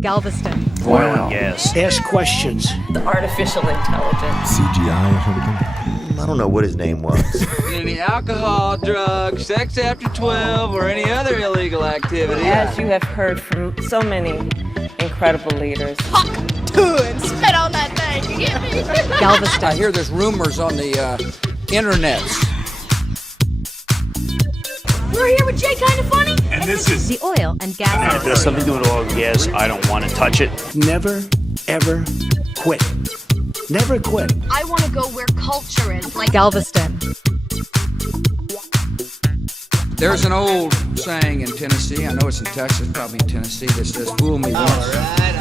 Galveston. Oil and gas. Ask questions. The artificial intelligence. CGI or something? I don't know what his name was. Any alcohol, drugs, sex after 12, or any other illegal activity. As you have heard from so many incredible leaders. Talk to and spit on that thing, you get me? Galveston. I hear there's rumors on the internet. We're here with Jay Kinda Funny. And this is The oil and gas. If there's something to do with oil and gas, I don't want to touch it. Never, ever quit. Never quit. I want to go where culture is, like Galveston. There's an old saying in Tennessee, I know it's in Texas, probably in Tennessee, that says, fool me once.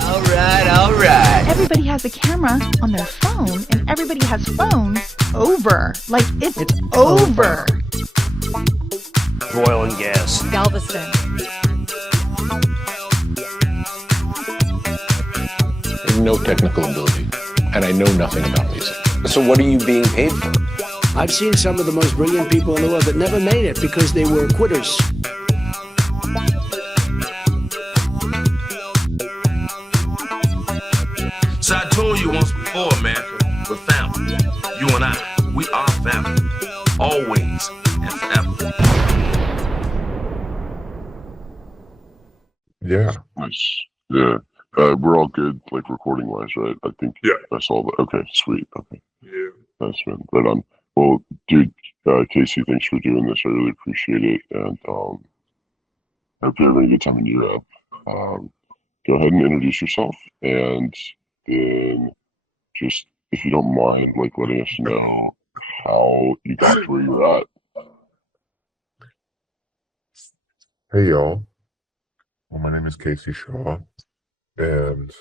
All right. Everybody has a camera on their phone, and everybody has phones over. Like, it's over. Oil and gas. Galveston. I have no technical ability, and I know nothing about music. So what are you being paid for? I've seen some of the most brilliant people in the world that never made it because they were quitters. So I told you once before, man, we're family. You and I, we are family. Always and forever. yeah. Nice. Yeah. We're all good, like recording wise, right? I think. Yeah. I saw that. Okay, sweet. Okay. Yeah. Nice, man. Right on. Well, dude, Casey, thanks for doing this. I really appreciate it. And I hope you're having a good time in Europe. Go ahead and introduce yourself. And then just, if you don't mind, like letting us know how you got to where you're at. Hey, y'all. Well, my name is Casey Shaw, and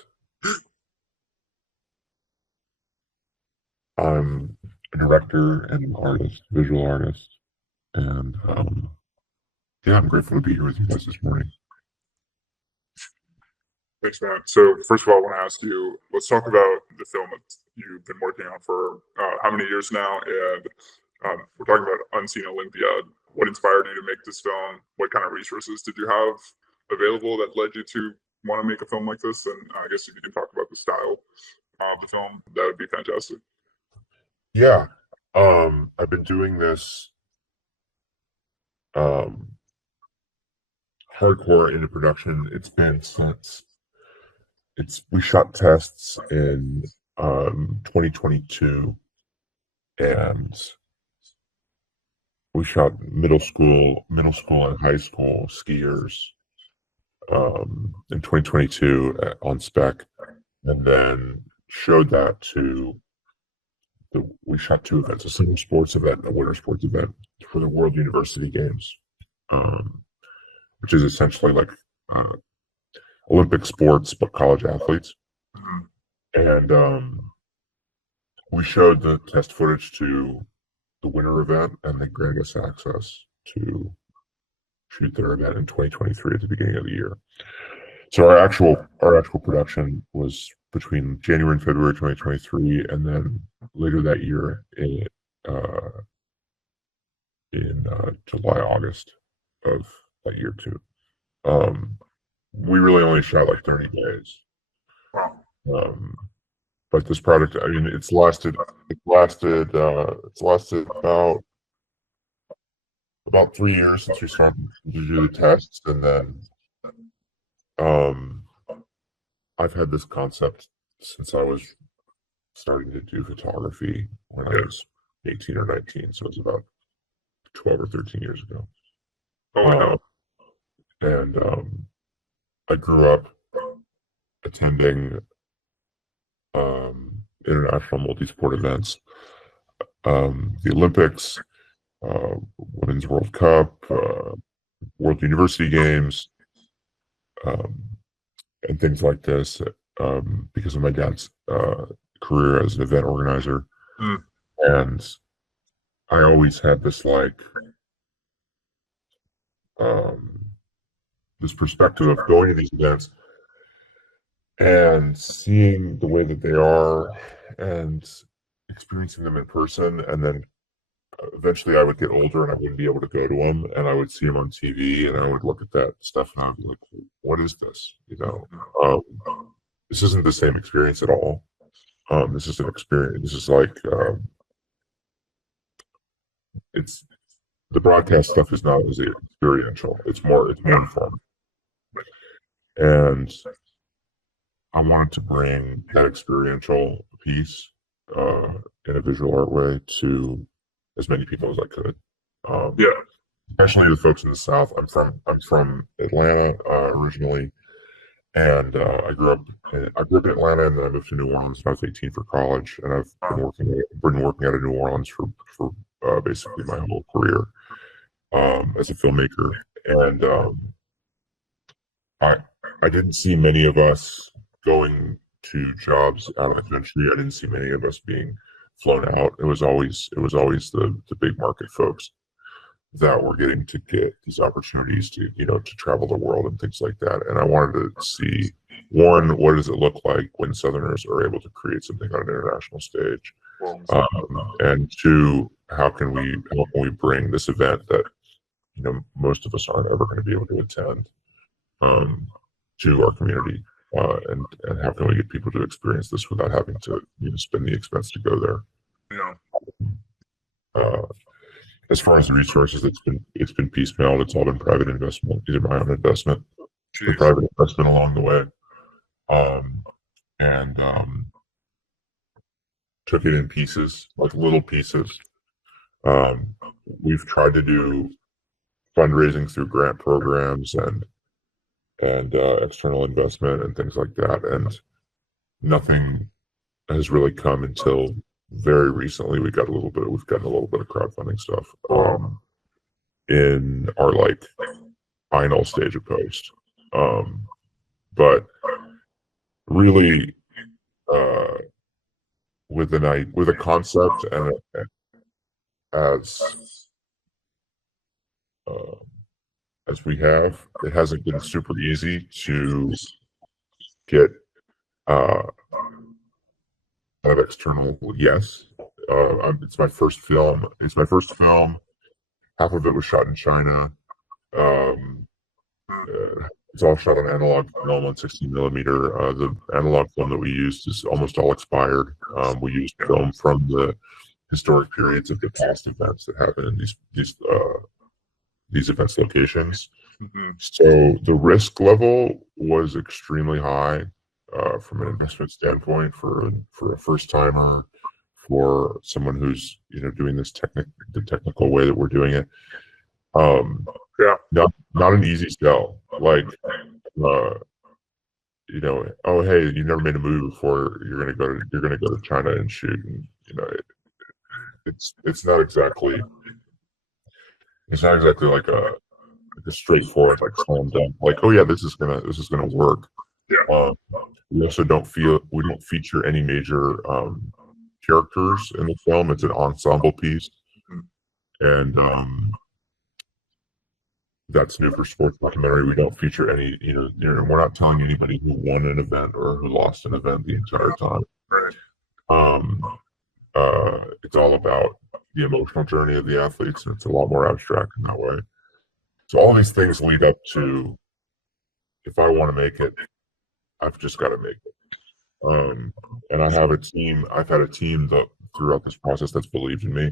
I'm a director and an artist, visual artist, and yeah, I'm grateful to be here with you guys this morning. Thanks, man. So first of all, I want to ask you, let's talk about the film that you've been working on for how many years now, and we're talking about Unseen Olympiad. What inspired you to make this film? What kind of resources did you have available that led you to want to make a film like this? And I guess if you can talk about the style of the film, that would be fantastic. Yeah, I've been doing this hardcore into production. It's been since we shot tests in 2022, and we shot middle school and high school skiers in 2022 on spec, and then showed that to we shot 2 events, a summer sports event and a winter sports event for the World University Games, which is essentially like Olympic sports but college athletes. And we showed the test footage to the winter event, and they granted us access to shoot their event in 2023 at the beginning of the year. So our actual production was between January and February 2023, and then later that year in July, August of that year too. We really only shot like 30 days. But this project, I mean, it's lasted about 3 years since we started to do the tests, and then I've had this concept since I was starting to do photography when I was 18 or 19, so it was about 12 or 13 years ago. And I grew up attending international multi-sport events, the Olympics, Women's World Cup, World University Games, and things like this, because of my dad's career as an event organizer. And I always had this this perspective of going to these events and seeing the way that they are and experiencing them in person, and then eventually I would get older and I wouldn't be able to go to them, and I would see them on TV, and I would look at that stuff and I'd be like, "What is this?" This isn't the same experience at all. This is an experience. This is like it's the broadcast stuff is not as experiential. It's more informal, and I wanted to bring that experiential piece in a visual art way to as many people as I could. Especially the folks in the South. I'm from Atlanta originally, and I grew up in Atlanta, and then I moved to New Orleans when I was 18 for college, and I've been working out of New Orleans for basically my whole career as a filmmaker, and I didn't see many of us going to jobs out of the country. I didn't see many of us being flown out. It was always the big market folks that were getting to get these opportunities to to travel the world and things like that. And I wanted to see, one, what does it look like when Southerners are able to create something on an international stage, and two, how can we bring this event that most of us aren't ever going to be able to attend to our community, and how can we get people to experience this without having to spend the expense to go there. As far as the resources, it's been piecemealed. It's all been private investment, either my own investment or private investment along the way, and took it in pieces, like little pieces. We've tried to do fundraising through grant programs and external investment and things like that, and nothing has really come until very recently. We've gotten a little bit of crowdfunding stuff in our final stage of post, but really with a concept and as we have, it hasn't been super easy to get kind of external yes. It's my first film. Half of it was shot in China. It's all shot on analog film on 16 millimeter. The analog film that we used is almost all expired. We used film from the historic periods of the past events that happen in these events locations. So the risk level was extremely high from an investment standpoint for a first timer, for someone who's doing this the technical way that we're doing it. Not an easy sell. Like oh hey, you've never made a movie before, you're gonna go to China and shoot, and it's not exactly like a straightforward slam dunk, like, oh yeah, this is gonna work. We also don't feature any major characters in the film. It's an ensemble piece, and that's new for sports documentary. We don't feature any, we're not telling anybody who won an event or who lost an event the entire time. It's all about the emotional journey of the athletes, and it's a lot more abstract in that way. So all these things lead up to, if I want to make it, I've just got to make it. And I have a team. I've had a team that throughout this process that's believed in me.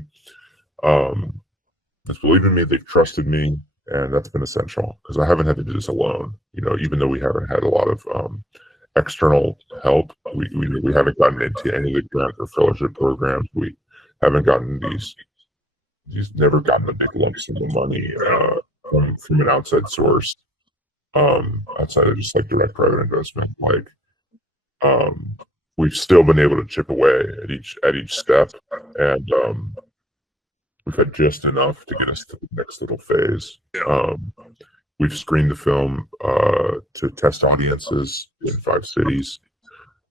They've trusted me, and that's been essential, because I haven't had to do this alone. Even though we haven't had a lot of external help, we haven't gotten into any of the grant or fellowship programs. We haven't gotten these never gotten a big lump sum of money from an outside source, outside of just direct private investment. We've still been able to chip away at each step, and we've had just enough to get us to the next little phase. We've screened the film to test audiences in 5 cities.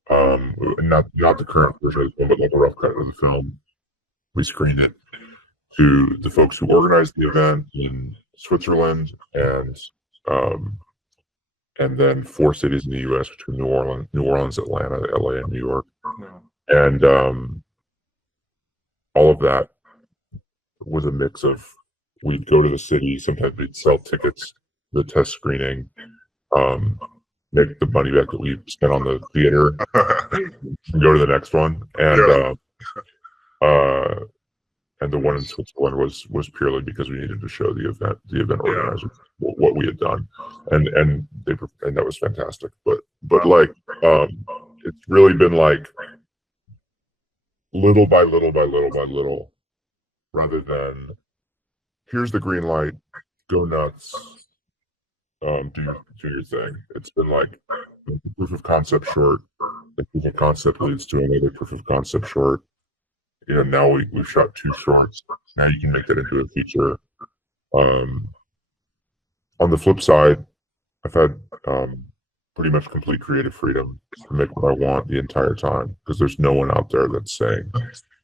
Not the current version of the film, but a rough cut of the film. We screened it to the folks who organized the event in Switzerland, and then 4 cities in the U.S. between New Orleans, Atlanta, LA, and New York. And all of that was a mix of, we'd go to the city, sometimes we'd sell tickets to the test screening, make the money back that we spent on the theater, and go to the next one. And the one in Switzerland was purely because we needed to show the event organizer what we had done, and that was fantastic. But like, it's really been like little by little by little by little, rather than here's the green light, go nuts, do your thing. It's been like the proof of concept short, the proof of concept leads to another proof of concept short. You know, now we've shot 2 shorts. Now you can make that into a feature. On the flip side, I've had pretty much complete creative freedom to make what I want the entire time, because there's no one out there that's saying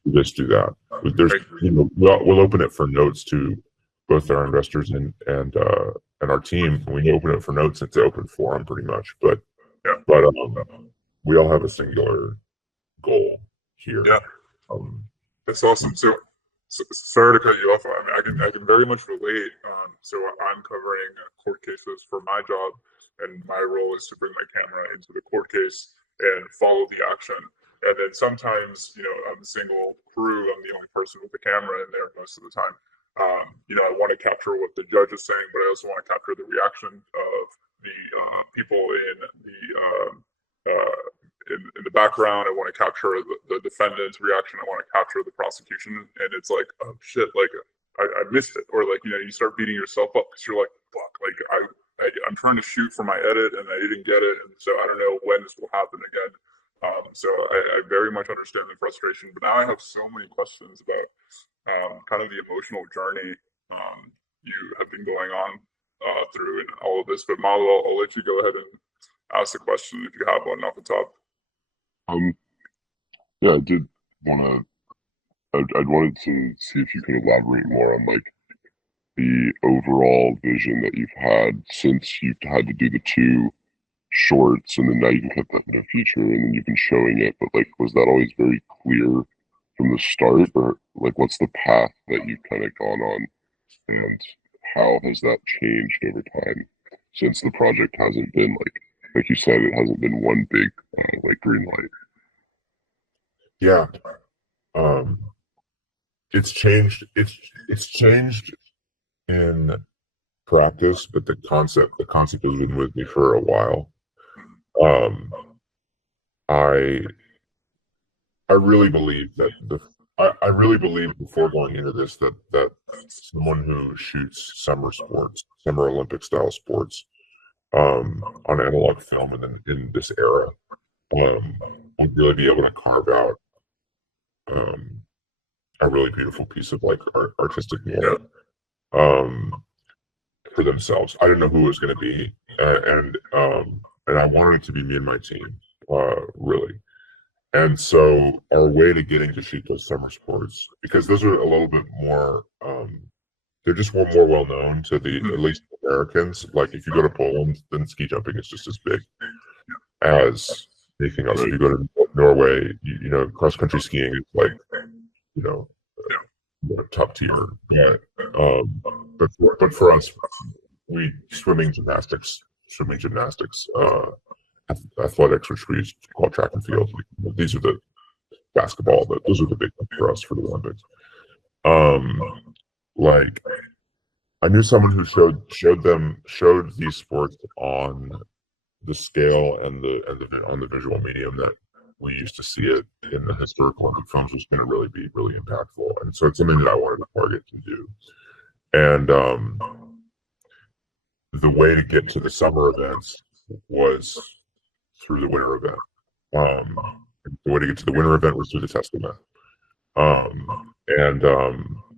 do this, do that. There's, you know, we'll open it for notes to both our investors and our team. When we open it for notes, it's an open forum pretty much. But we all have a singular goal here. Yeah. That's awesome. So sorry to cut you off. I mean, I can very much relate. So I'm covering court cases for my job, and my role is to bring my camera into the court case and follow the action. And then sometimes, you know, I'm a single crew. I'm the only person with the camera in there most of the time. You know, I want to capture what the judge is saying, but I also want to capture the reaction of the people in the background. I want to capture the defendant's reaction. I want to capture the prosecution. And it's like, oh shit, like I missed it. Or like, you know, you start beating yourself up because you're like, fuck, like I'm trying to shoot for my edit and I didn't get it. And so I don't know when this will happen again. So I very much understand the frustration, but now I have so many questions about kind of the emotional journey you have been going on through in all of this. But Malo, I'll let you go ahead and ask the question if you have one off the top. Yeah, I did want to. I wanted to see if you could elaborate more on like the overall vision that you've had since you've had to do the 2 shorts, and then now you can cut that in a feature, and then you've been showing it. But like, was that always very clear from the start, or like, what's the path that you've kind of gone on, and how has that changed over time since the project hasn't been like you said, it hasn't been one big like green light? Yeah. It's changed. It's changed in practice, but the concept has been with me for a while. I really believe that I really believe before going into this that someone who shoots summer Olympic style sports on analog film and in this era would really be able to carve out a really beautiful piece of like artistic media for themselves. I didn't know who it was going to be, and I wanted it to be me and my team, really. And so our way to getting to shoot those summer sports, because those are a little bit more, they're just more well known to at least Americans. Like if you go to Poland, then ski jumping is just as big as anything else. If you go to Norway, you know, cross country skiing is like, you know, top tier. But for us, swimming, gymnastics, athletics, which we used to call track and field. Like, these are the basketball, but those are the big ones for us for the Olympics. Like I knew someone who showed these sports on the scale and on the visual medium that we used to see it in the historical Olympic films was going to really be really impactful. And so it's something that I wanted to target to do. And the way to get to the summer events was through the winter event. The way to get to the winter event was through the test event,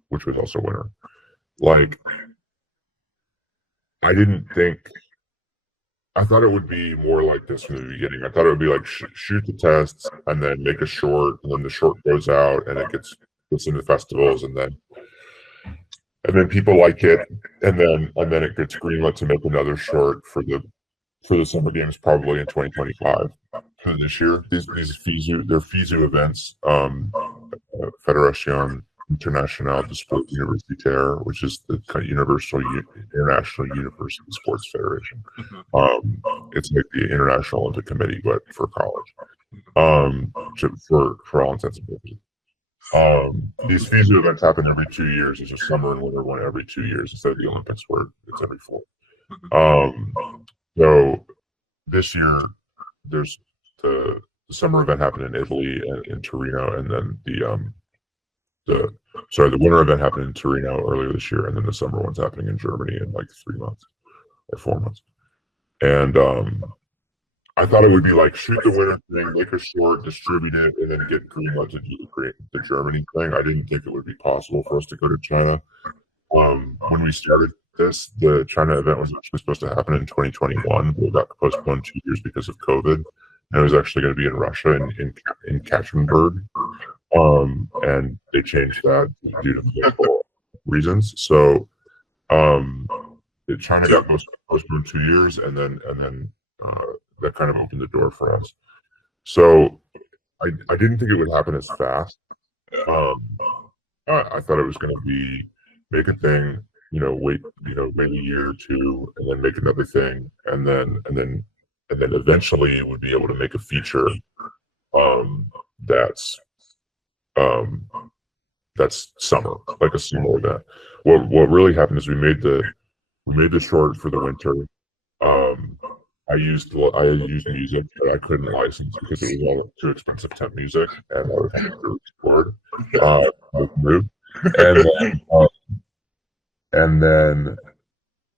which was also winter. Like, I thought it would be more like this from the beginning. I thought it would be like shoot the tests and then make a short, and then the short goes out and it gets into festivals, and then people like it, and then it gets greenlit to make another short for the summer games, probably in 2025. For this year, they're FISU events, Federation International de Sport Universitaire, which is the kind of International University Sports Federation. It's like the International Olympic Committee, but for college. For all intents and purposes. These FISA events happen every 2 years. There's a summer and winter one every 2 years instead of the Olympics where it's every 4. So this year, there's the summer event happened in Italy and in Torino, and then the winter event happened in Torino earlier this year, and then the summer one's happening in Germany in like 3 months or 4 months. And I thought it would be like shoot the winter thing, make a short, distribute it, and then get greenlit to do the Germany thing. I didn't think it would be possible for us to go to China. When we started this, the China event was actually supposed to happen in 2021, but it got postponed 2 years because of COVID. And it was actually going to be in Russia, in Katerinburg. And they changed that due to political reasons. So China got postponed 2 years, and then that kind of opened the door for us. So I didn't think it would happen as fast. I thought it was going to be make a thing, wait a year or two, and then make another thing, and then eventually we'd be able to make a feature that's summer, like a summer event. What really happened is we made the short for the winter. I used music that I couldn't license because it was all too expensive temp music, and I would have to record and then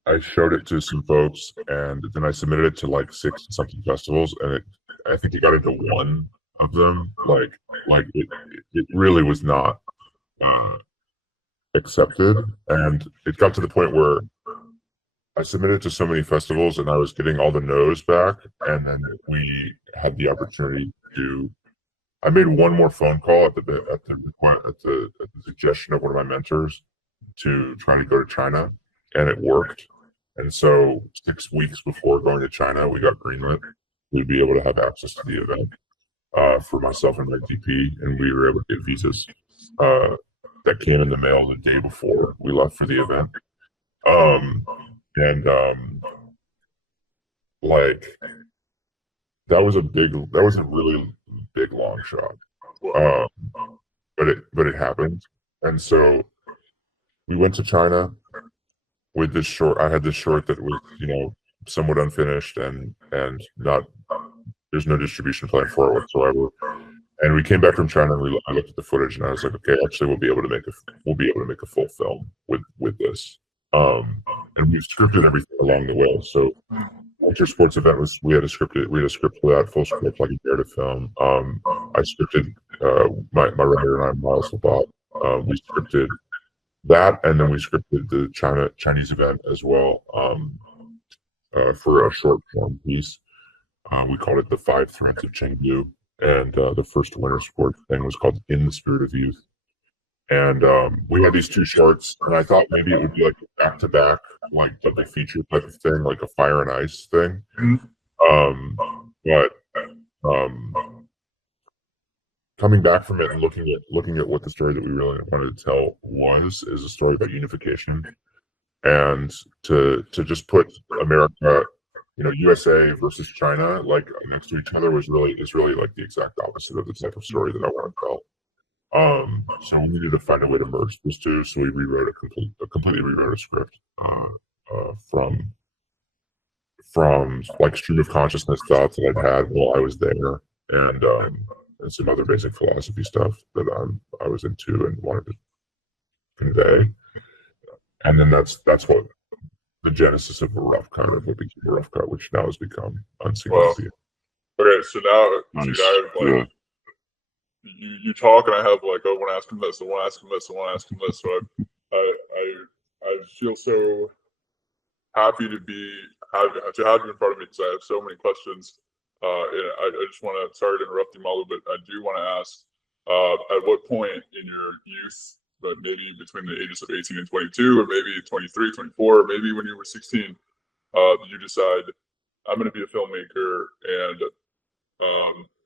I showed it to some folks, and then I submitted it to like 6 something festivals, and I think it got into 1 of them. Like it really was not accepted, and it got to the point where I submitted to so many festivals, and I was getting all the no's back, and then we had the opportunity to. I made 1 more phone call at the suggestion of one of my mentors to try to go to China, and it worked. And so 6 weeks before going to China, we got greenlit. We'd be able to have access to the event for myself and my DP, and we were able to get visas that came in the mail the day before we left for the event. That was a really big long shot. But it happened. And so we went to China with this short. I had this short that was, somewhat unfinished and not, there's no distribution plan for it whatsoever. And we came back from China, and I looked at the footage, and I was like, okay, actually we'll be able to make a full film with this. And we've scripted everything along the way. So Winter Sports event we had a script for that, full script, like a narrative film. I scripted my writer and I, Miles Labat. We scripted that, and then we scripted the Chinese event as well for a short form piece. We called it The 5 Threads of Chengdu, and the first Winter Sports thing was called In the Spirit of Youth. And we had these 2 shorts, and I thought maybe it would be like back-to-back, like double feature type of thing, like a Fire and Ice thing. But coming back from it and looking at what the story that we really wanted to tell is a story about unification, and to just put America, USA versus China, like next to each other is really like the exact opposite of the type of story that I want to tell. So we needed to find a way to merge those 2. So we completely rewrote a script from like stream of consciousness thoughts that I'd had while I was there, and some other basic philosophy stuff that I was into and wanted to convey. And then that's what the genesis of a rough cut, of what became a rough cut, which now has become Unseen Olympiad. Okay, so now you talk, and I have like, I want to ask him this, I want to ask him this, I want to ask him this. So I feel so happy to have you in front of me, because I have so many questions. I just want to, sorry to interrupt you, Malu, but I do want to ask, at what point in your youth, but maybe between the ages of 18 and 22, or maybe 23, 24, or maybe when you were 16, did you decide, I'm going to be a filmmaker, and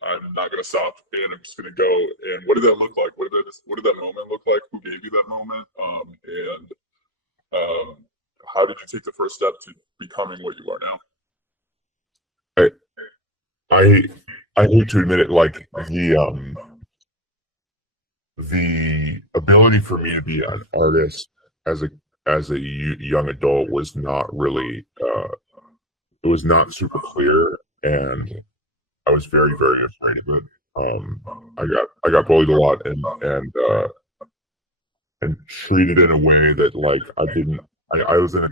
I'm not going gonna stop and I'm just gonna go. And what did that look like? What did that moment look like? Who gave you that moment? How did you take the first step to becoming what you are now? I hate to admit it, like the ability for me to be an artist as a young adult was not really it was not super clear, and I was very, very afraid of it. I got bullied a lot and treated in a way that like I was in a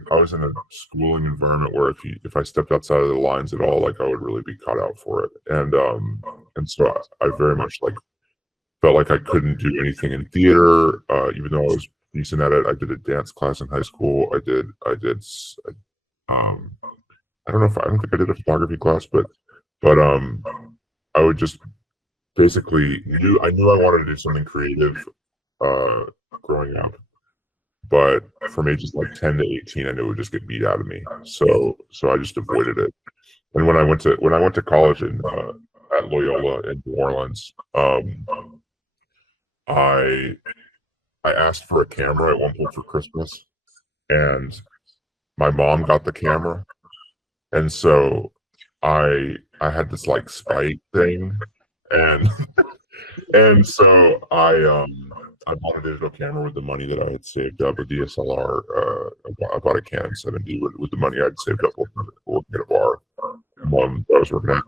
schooling environment where if I stepped outside of the lines at all, like I would really be caught out for it. And so I very much like felt like I couldn't do anything in theater, even though I was decent at it. I did a dance class in high school. I don't think I did a photography class, but I would just basically I knew I wanted to do something creative growing up, but from ages like 10 to 18, I knew it would just get beat out of me. So I just avoided it. And when I went to college at Loyola in New Orleans, I asked for a camera at one point for Christmas, and my mom got the camera, and so I had this like spite thing, and so I bought a digital camera with the money that I had saved up, a DSLR. I bought a Canon 7D with the money I had saved up working at a bar that I was working at,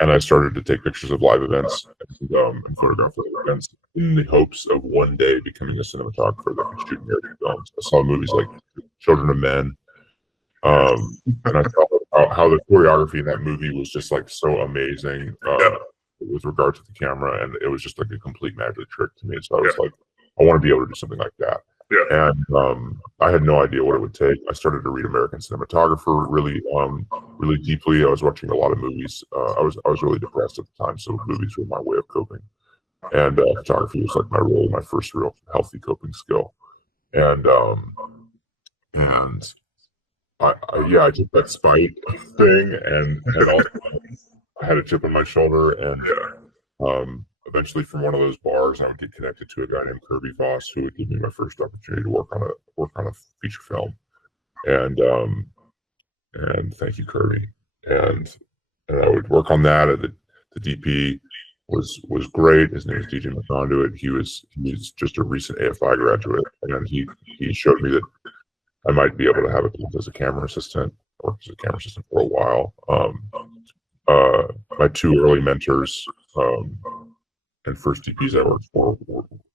and I started to take pictures of live events and photograph live events in the hopes of one day becoming a cinematographer that could shoot narrative films. I saw movies like Children of Men, and I saw how the choreography in that movie was just like so amazing with regard to the camera, and it was just like a complete magic trick to me. So I was like, I want to be able to do something like that. Yeah. And I had no idea what it would take. I started to read American Cinematographer really deeply. I was watching a lot of movies. I was really depressed at the time, so movies were my way of coping. And photography was like my first real healthy coping skill. And I took that spite thing and also, I had a chip on my shoulder, and eventually from one of those bars, I would get connected to a guy named Kirby Voss, who would give me my first opportunity to work on a feature film. And thank you, Kirby. And I would work on that. The DP was great. His name was DJ McConduit. He's just a recent AFI graduate, and he showed me that I might be able to have a path as a camera assistant, or as a camera assistant for a while. My two early mentors and first DPs I worked for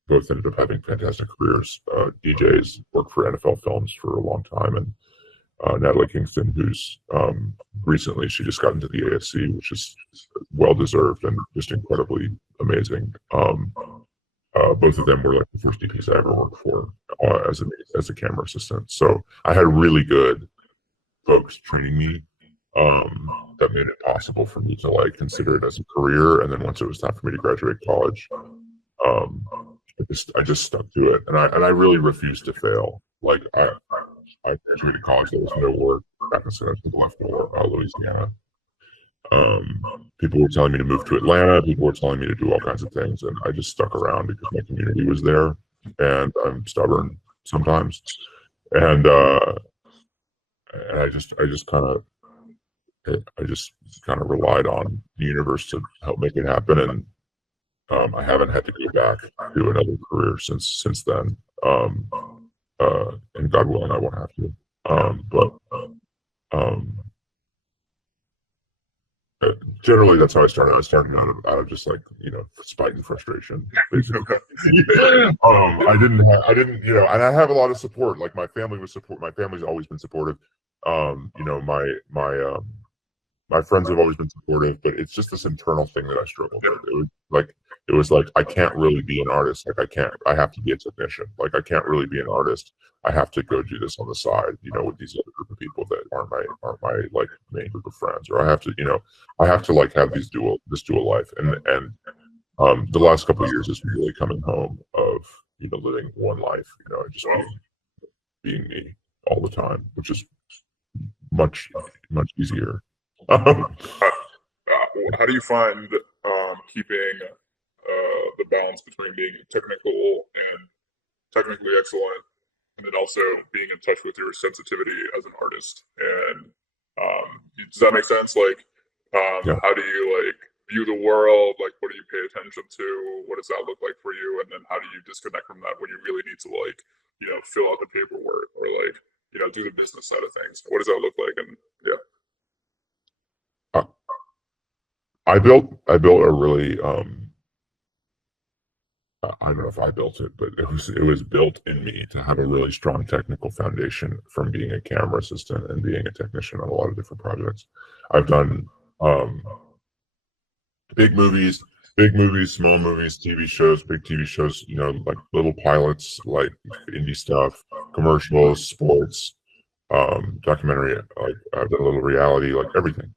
both ended up having fantastic careers. DJs worked for NFL Films for a long time, and Natalie Kingston, who's recently, she just got into the ASC, which is well deserved and just incredibly amazing. Both of them were like the first DPs I ever worked for as a camera assistant. So I had really good folks training me that made it possible for me to like consider it as a career. And then once it was time for me to graduate college, I just stuck to it, and I really refused to fail. Like I graduated college. There was no work back in San Antonio, Louisiana. People were telling me to move to Atlanta. People were telling me to do all kinds of things, and I just stuck around because my community was there, and I'm stubborn sometimes, and I just kind of relied on the universe to help make it happen, and I haven't had to go back to another career since then. And God willing, I won't have to. Generally, that's how I started. I started out of just like, spite and frustration, basically. I didn't, and I have a lot of support. Like my family's always been supportive. My friends have always been supportive, but it's just this internal thing that I struggle with. It was like I can't really be an artist. Like I have to be a technician. Like I can't really be an artist. I have to go do this on the side, with these other group of people that aren't my like main group of friends. Or I have to like have this dual life. And the last couple of years is really coming home of living one life, and just being me all the time, which is much easier. How do you find keeping the balance between being technical and technically excellent, and then also being in touch with your sensitivity as an artist. And does that make sense? Like, how do you like view the world? Like, what do you pay attention to? What does that look like for you? And then how do you disconnect from that when you really need to, like, you know, fill out the paperwork or, like, you know, do the business side of things? What does that look like? And yeah. I built a really I don't know if I built it, but it was built in me to have a really strong technical foundation from being a camera assistant and being a technician on a lot of different projects. I've done big movies, small movies, TV shows, big TV shows, you know, like little pilots, like indie stuff, commercials, sports, documentary, like I've done a little reality, like everything.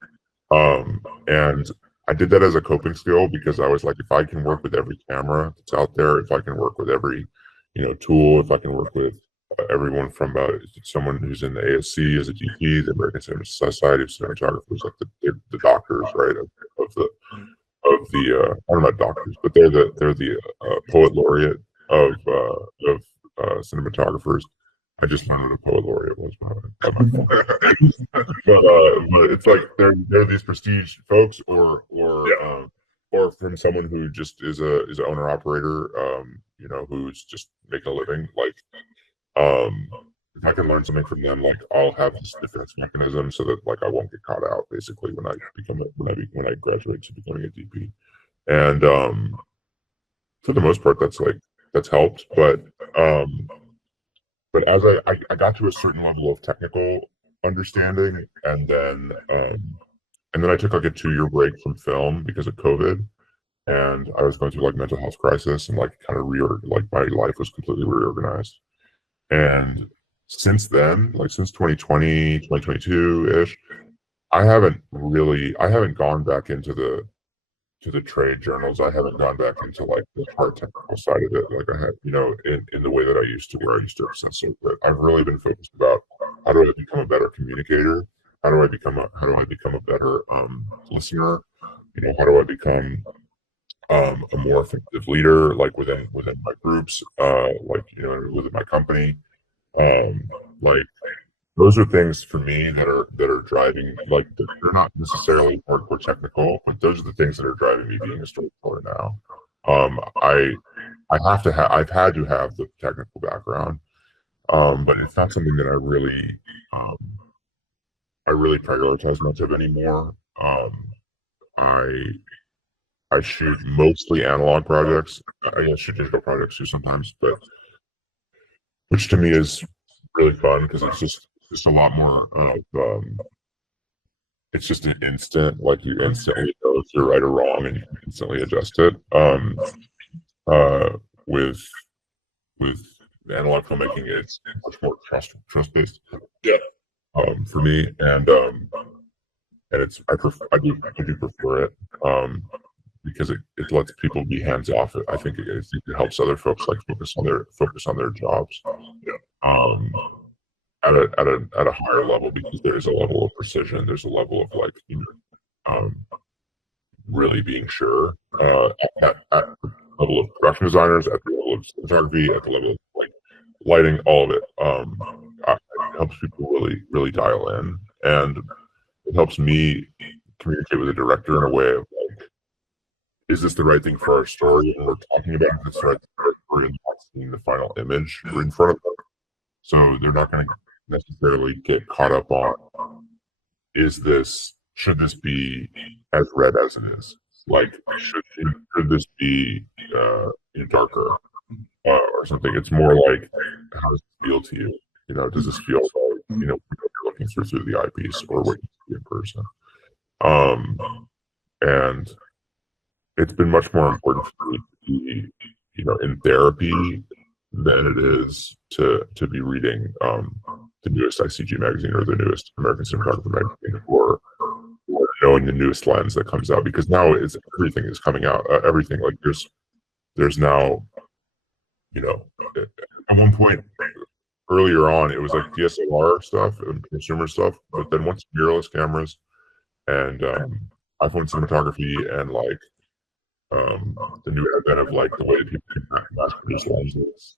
And I did that as a coping skill because I was like, if I can work with every camera that's out there, if I can work with every, you know, tool, if I can work with everyone from someone who's in the ASC as a DP, the American Cinema Society of Cinematographers, like the doctors, right, of the I don't know about doctors, but they're the poet laureate of cinematographers. I just learned what a poet laureate was, but it's like they're these prestige folks, or from someone who just is a owner operator, you know, who's just making a living. Like, if I can learn something from them, like I'll have this defense mechanism so that like I won't get caught out basically when I graduate to becoming a DP. And for the most part, that's helped, but as I got to a certain level of technical understanding, and then I took like a 2-year break from film because of COVID, and I was going through like mental health crisis and like kind of like my life was completely reorganized. And since then, like since 2020, 2022-ish, I haven't gone back into the trade journals. I haven't gone back into like the hard technical side of it like I had, you know, in the way that I used to, where I used to obsess over it. I've really been focused about how do I become a better communicator? How do I become a better listener? You know, how do I become a more effective leader, like within my groups, like, you know, within my company. Like those are things for me that are driving, like they're not necessarily hardcore technical, but those are the things that are driving me being a storyteller now. I've had to have the technical background, but it's not something that I really prioritize much of anymore. I shoot mostly analog projects. I shoot digital projects too sometimes, but which to me is really fun because it's just a lot more of it's just an instant, like you instantly know if you're right or wrong and you can instantly adjust it. With analog filmmaking, it's much more trust based. Yeah. For me, and it's I do prefer it. Because it lets people be hands off. I think it helps other folks like focus on their jobs. Yeah. At a higher level, because there is a level of precision. There's a level of like, you know, really being sure at the level of production designers, at the level of cinematography, at the level of like lighting, all of it. It helps people really dial in, and it helps me communicate with the director in a way of like, is this the right thing for our story? And we're talking about if it's the right thing for our story and not seeing the final image in front of them. So they're not going to necessarily get caught up on, should this be as red as it is? Like, should this be darker or something? It's more like, how does it feel to you? You know, does this feel like, you know, you're looking through the eyepiece or what you see in person? And it's been much more important for me to be, you know, in therapy than it is to be reading the newest ICG magazine or the newest American Cinematographer magazine, or knowing the newest lens that comes out, because now everything is coming out. Everything, like there's now, you know, at one point earlier on it was like DSLR stuff and consumer stuff, but then once mirrorless cameras and iPhone cinematography and like the new advent of like the way that people can mass produce lenses,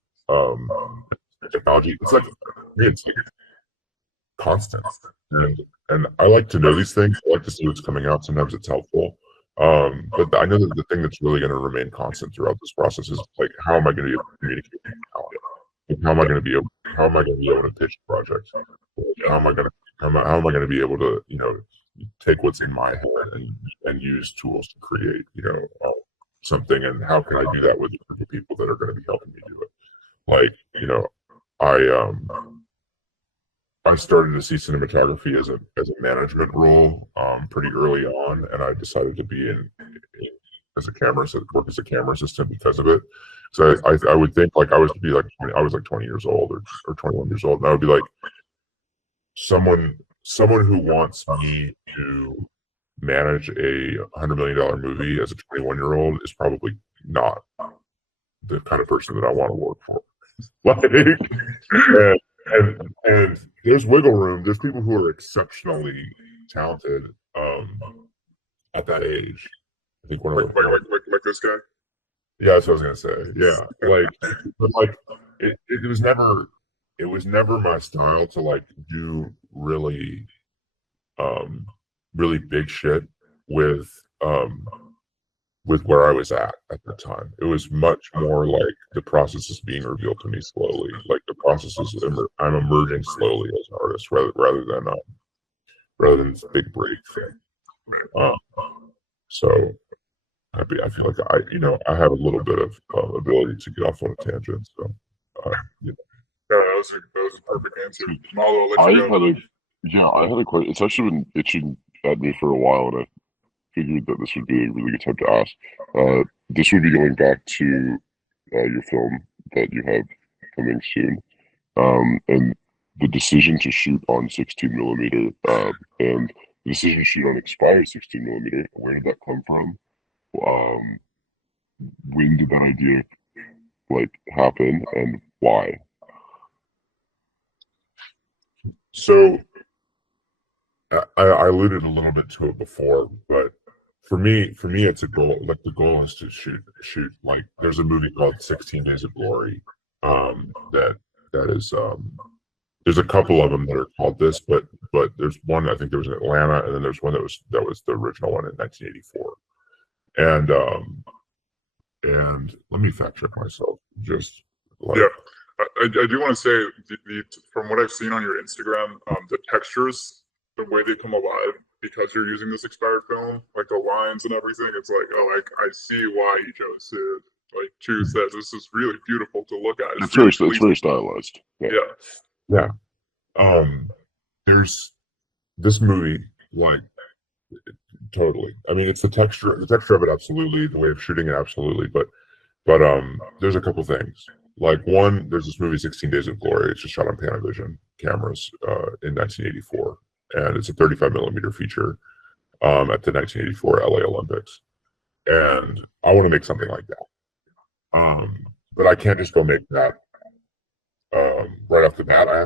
technology. It's like constant, and I like to know these things. I like to see what's coming out. Sometimes it's helpful. But I know that the thing that's really going to remain constant throughout this process is like, how am I going to be able to communicate with talent? Like, how am I going to be able to pitch a project? How am I going to be able to, take what's in my head and use tools to create, something? And how can I do that with a group of people that are going to be helping me do it? Like, I started to see cinematography as a management role pretty early on, and I decided to be work as a camera assistant because of it. So I would think like I was like 20 years old or 21 years old, and I would be like, someone who wants me to manage a $100 million movie as a 21-year-old is probably not the kind of person that I want to work for. Like, and there's wiggle room. There's people who are exceptionally talented at that age. I think like this guy. Yeah, that's what I was gonna say. Yeah, it was never my style to like do really big shit with where I was at the time. It was much more like the process is being revealed to me slowly. Like the process is I'm emerging slowly as an artist rather than this big break thing. So I feel like I have a little bit of ability to get off on a tangent. So Yeah, that was a perfect answer. Malo, I'll let you go. I had a question. It's actually been itching at me for a while, and I figured that this would be a really good time to ask. This would be going back to your film that you have coming soon, and the decision to shoot on 16 millimeter, and the decision to shoot on expired 16 millimeter. Where did that come from? When did that idea happen, and why? So I alluded a little bit to it before, but for me, it's a goal. Like the goal is to shoot. Like there's a movie called 16 Days of Glory. That is. There's a couple of them that are called this, but there's one I think there was in Atlanta, and then there's one that was the original one in 1984. And let me fact check myself. Yeah. I do want to say, from what I've seen on your Instagram, the textures, the way they come alive, because you're using this expired film, like the lines and everything, it's like, I see why you chose to choose that. This is really beautiful to look at. It's very stylized. Yeah. There's this movie, totally. I mean, it's the texture of it, absolutely. The way of shooting it, absolutely. But there's a couple things. Like one, there's this movie 16 Days of Glory. It's just shot on Panavision cameras in 1984, and it's a 35 millimeter feature at the 1984 LA Olympics. And I want to make something like that, but I can't just go make that right off the bat. I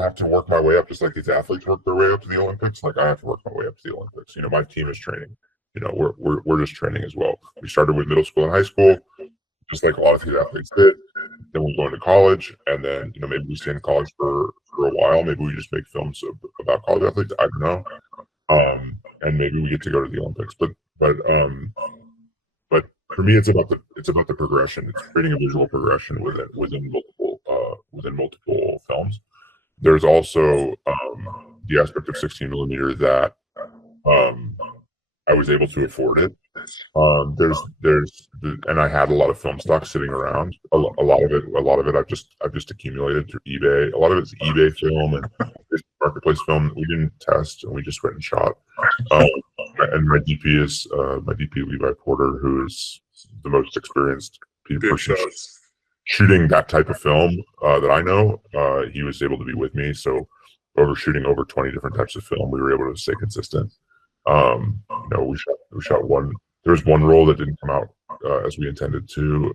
have to work my way up, just like these athletes work their way up to the Olympics. Like I have to work my way up to the Olympics. My team is training. We're just training as well. We started with middle school and high school, just like a lot of these athletes did. Then we go into college, and then maybe we stay in college for a while. Maybe we just make films about college athletes. I don't know. And maybe we get to go to the Olympics. But for me, it's about the progression. It's creating a visual progression within multiple films. There's also the aspect of 16 millimeter that I was able to afford it. And I had a lot of film stock sitting around. A lot of it I've just accumulated through eBay. A lot of it's eBay film and marketplace film that we didn't test, and we just went and shot. And my DP is Levi Porter, who is the most experienced person shooting that type of film that I know. He was able to be with me, so shooting over 20 different types of film, we were able to stay consistent. We shot one. There was one roll that didn't come out as we intended to,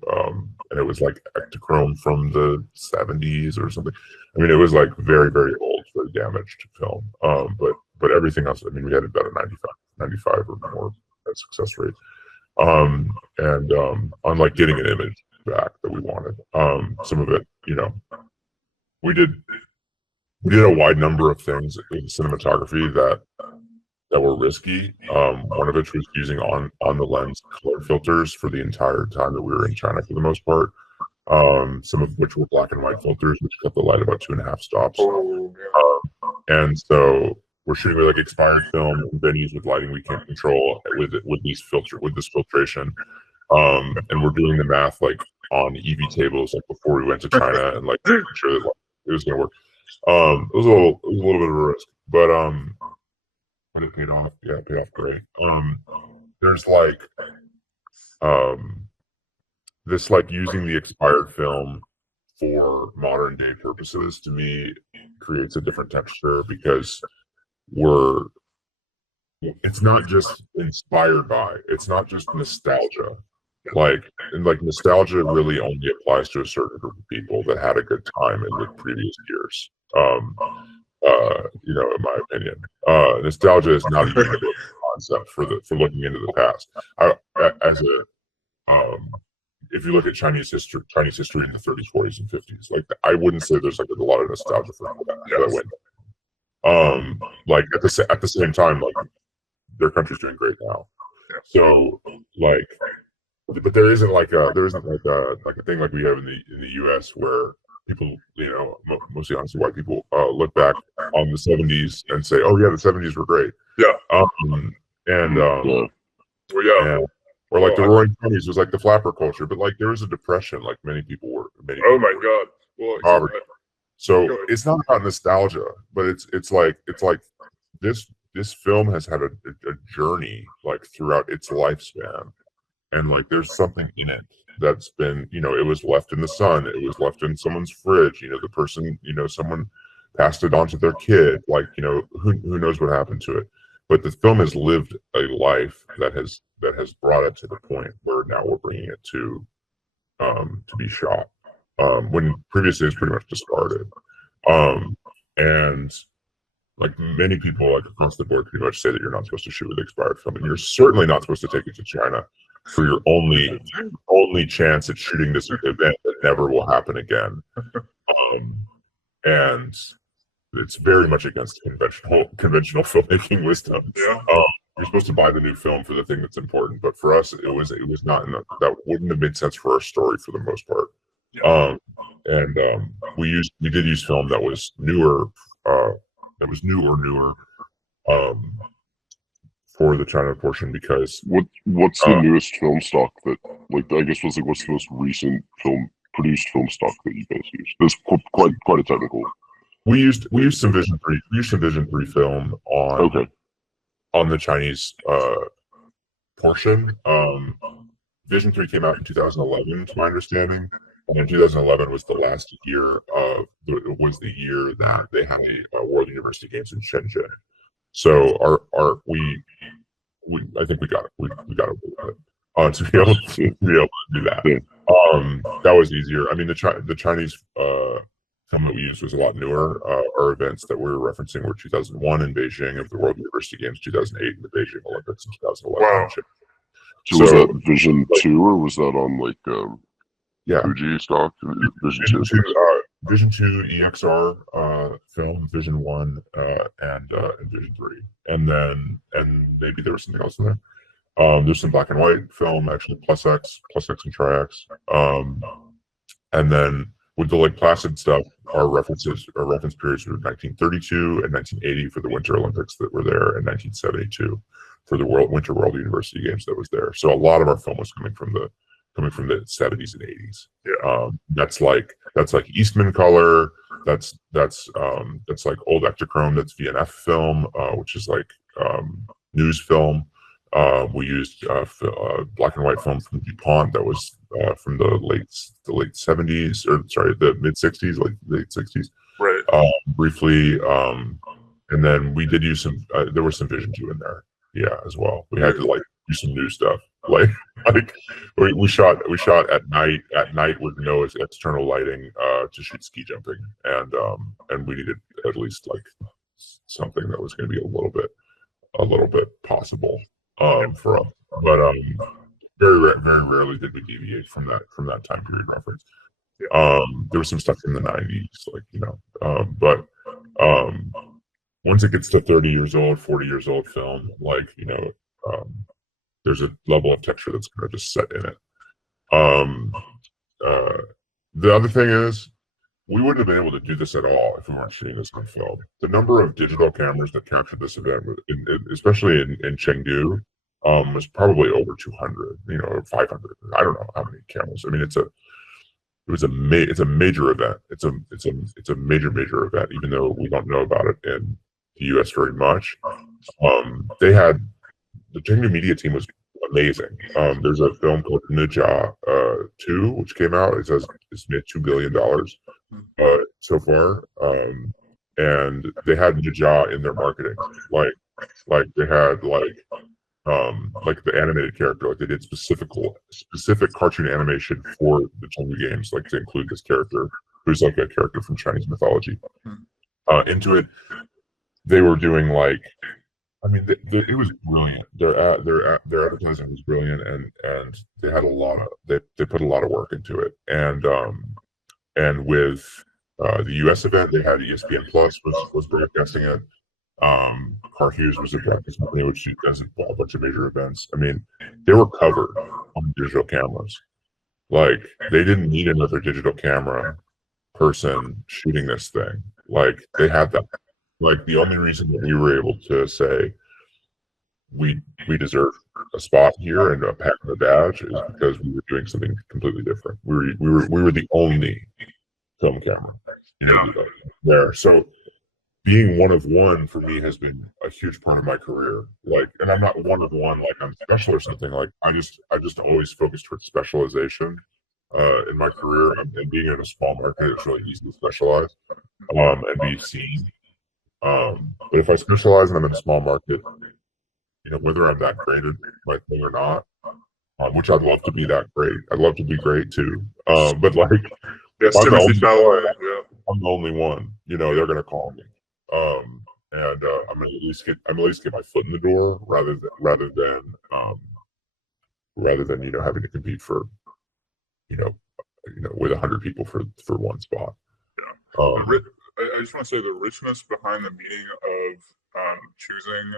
and it was like Ektachrome from the 70s or something. I mean, it was like very, very old, very damaged film. But everything else, I mean, we had about a 95 or more success rate. On like getting an image back that we wanted. Some of it, we did a wide number of things in cinematography that were risky. One of which was using on the lens color filters for the entire time that we were in China for the most part. Some of which were black and white filters, which cut the light about 2.5 stops. And so we're shooting with like expired film in venues with lighting we can't control with this filtration. And we're doing the math like on EV tables like before we went to China and like making sure that like, it was gonna work. It was a little bit of a risk, but it paid off. Yeah, it paid off great. There's like this like using the expired film for modern day purposes to me creates a different texture because it's not just inspired by, it's not just nostalgia. Like nostalgia really only applies to a certain group of people that had a good time in the previous years. In my opinion, nostalgia is not a universal concept for looking into the past. If you look at Chinese history in the 30s, 40s, and 50s, like I wouldn't say there's like a lot of nostalgia for that went. Like at the same time, like their country's doing great now. So like, but there isn't like a thing like we have in the U.S. where people, mostly honestly white people, look back on the 70s and say, "Oh yeah, the 70s were great." Yeah. Or like the Roaring '20s was like the flapper culture, but like there was a depression, like many people were. Oh my God! Well, poverty. So it's not about nostalgia, but it's like this film has had a journey like throughout its lifespan, and like there's something in it that's been, it was left in the sun, it was left in someone's fridge, the person, someone passed it on to their kid, like, who knows what happened to it. But the film has lived a life that has brought it to the point where now we're bringing it to be shot. When previously it was pretty much discarded. And like many people like across the board pretty much say that you're not supposed to shoot with expired film, and you're certainly not supposed to take it to China for your only chance at shooting this event that never will happen again. And it's very much against conventional filmmaking wisdom. You're supposed to buy the new film for the thing that's important, but for us, it was not enough. That wouldn't have made sense for our story for the most part. We did use film that was newer, for the China portion, because what's the newest film stock that, like, I guess what's the most recent produced film stock that you guys use? That's quite a technical. We used some Vision 3. We used some Vision 3 film on the Chinese portion. Vision 3 came out in 2011, to my understanding, and in 2011 was the last year the year that they had a World University Games in Shenzhen. So I think we got it. We got it to be able to do that. That was easier. I mean, the Chinese film that we used was a lot newer. Our events that we were referencing were 2001 in Beijing of the World University Games, 2008 in the Beijing Olympics, and 2011. Wow. So was that Vision 2 or was that on like Fuji stock? Vision 2 EXR film, Vision 1, and Vision 3, and maybe there was something else in there. There's some black and white film, actually, plus X and Tri-X. And then with the Lake Placid stuff, our reference periods were 1932 and 1980 for the Winter Olympics that were there, and 1972 for the Winter World University Games that was there. So a lot of our film was coming from the 70s and 80s. That's like Eastman color. That's like old Ektachrome. That's VNF film, which is like news film. We used black and white film from DuPont that was from the late 70s, or sorry, the mid 60s, like late 60s. Right. Briefly, and then we did use some. There was some Vision 2 in there, as well. We had to like do some new stuff. Like we shot at night with no external lighting to shoot ski jumping, and we needed at least like something that was going to be a little bit possible for us. But very rarely did we deviate from that time period reference. There was some stuff from the 90s, like, you know, but once it gets to 30 years old, 40 years old film, like, you know, there's a level of texture that's going to just set in it. The other thing is, we wouldn't have been able to do this at all if we weren't shooting this on film. The number of digital cameras that captured this event, especially in Chengdu, was probably over 200, you know, or 500. I don't know how many cameras. I mean, it's a major event. It's a major event, even though we don't know about it in the U.S. very much. The Chengdu media team was amazing. There's a film called Ninja 2, which came out. It says it's made $2 billion so far, and they had Ninja in their marketing. Like they had like the animated character. Like they did specific cartoon animation for the Chengdu games, like to include this character, who's like a character from Chinese mythology. Into it, they were doing like. I mean, it was brilliant. Their advertising was brilliant, and they had they put a lot of work into it. And with the U.S. event, they had ESPN Plus was broadcasting it. Car Hughes was a broadcast company which does a bunch of major events. I mean, they were covered on digital cameras. Like they didn't need another digital camera person shooting this thing. Like they had that. Like the only reason that we were able to say we deserve a spot here and a pat on the badge is because we were doing something completely different. We were the only film camera, you know, there. So being one of one for me has been a huge part of my career. Like, and I'm not one of one like I'm special or something. Like I just always focus towards specialization in my career. And being in a small market, it's really easy to specialize and be seen. But if I specialize and I'm in a small market, you know, whether I'm that great at my thing or not, which I'd love to be that great. I'd love to be great too. But like, I'm the only one, you know, they're gonna call me. I'm gonna at least get my foot in the door rather than you know, having to compete for, you know, with 100 people for one spot. I just want to say the richness behind the meaning of choosing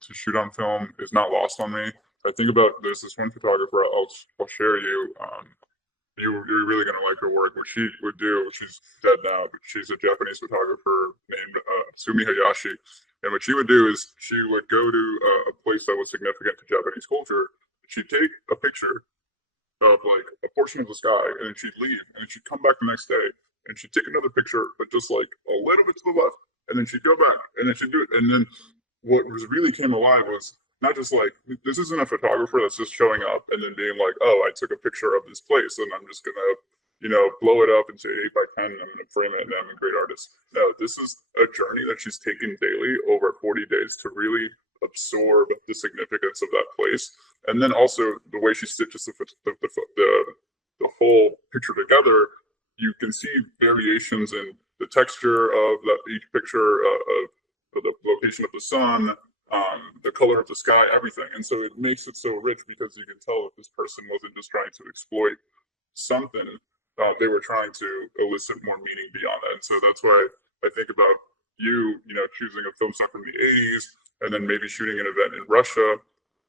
to shoot on film is not lost on me. I think about there's this one photographer I'll share you. You're really gonna like her work. What she would do, she's dead now, but she's a Japanese photographer named Sumi Hayashi. And what she would do is she would go to a place that was significant to Japanese culture. She'd take a picture of like a portion of the sky, and then she'd leave, and then she'd come back the next day, and she'd take another picture, but just like a little bit to the left, and then she'd go back, and then she'd do it. And then what really came alive was not just like, this isn't a photographer that's just showing up and then being like, oh, I took a picture of this place, and I'm just gonna, you know, blow it up and say 8 by 10, and I'm gonna frame it, and I'm a great artist. No, this is a journey that she's taken daily over 40 days to really absorb the significance of that place. And then also the way she stitches the whole picture together, you can see variations in the texture of each picture, of the location of the sun, the color of the sky, everything. And so it makes it so rich because you can tell if this person wasn't just trying to exploit something, they were trying to elicit more meaning beyond that. And so that's why I think about you know, choosing a film set from the 80s and then maybe shooting an event in Russia.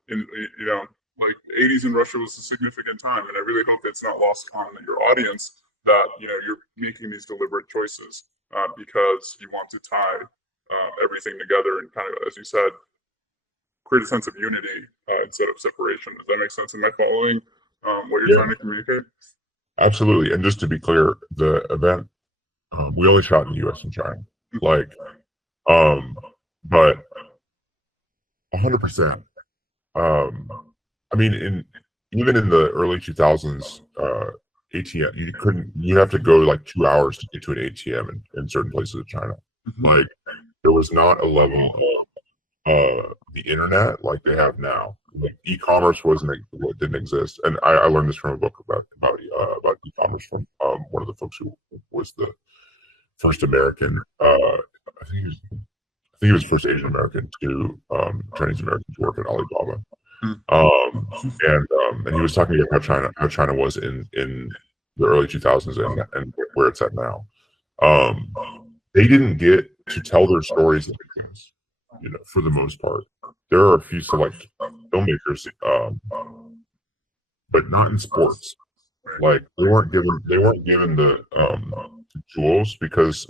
You know, like the 80s in Russia was a significant time, and I really hope it's not lost on your audience that, you know, you're making these deliberate choices because you want to tie everything together and kind of, as you said, create a sense of unity instead of separation. Does that make sense? Am I following what you're trying to communicate? Absolutely. And just to be clear, the event, we only shot in the US and China. Like, but 100%. I mean, even in the early 2000s, ATM, you have to go like 2 hours to get to an ATM in certain places of China. Like, there was not a level of the internet like they have now. Like, e-commerce didn't exist, and I learned this from a book about e-commerce from one of the folks who was the first American. I think he was the first Asian American to Chinese American to work at Alibaba. And he was talking about how China was in the early 2000s and where it's at now. They didn't get to tell their stories like this, for the most part. There are a few select filmmakers, but not in sports. Like they weren't given the tools because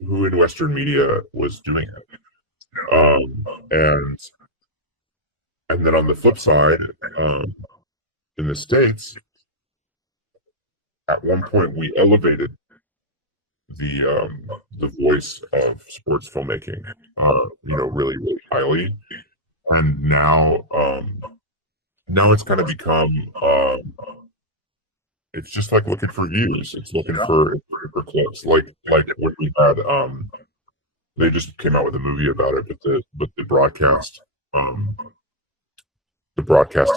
who in Western media was doing it. And then on the flip side, in the States, at one point we elevated the voice of sports filmmaking, really, really highly. And now it's kind of become, it's just like looking for views. It's looking for clips. Like when we had, they just came out with a movie about it, but the broadcast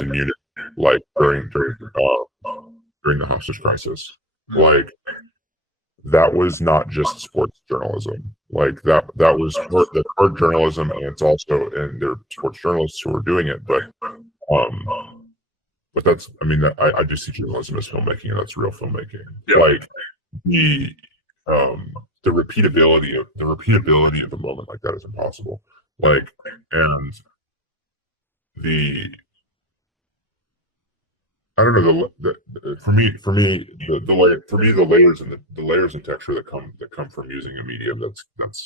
in Munich, like during the hostage crisis, like that was not just sports journalism. Like that was part journalism, and it's also, and there are sports journalists who are doing it, but that's, I do see journalism as filmmaking, and that's real filmmaking. Yeah. Like the repeatability of a moment like that is impossible. Like, and I don't know, for me the layers and texture that come from using a medium that's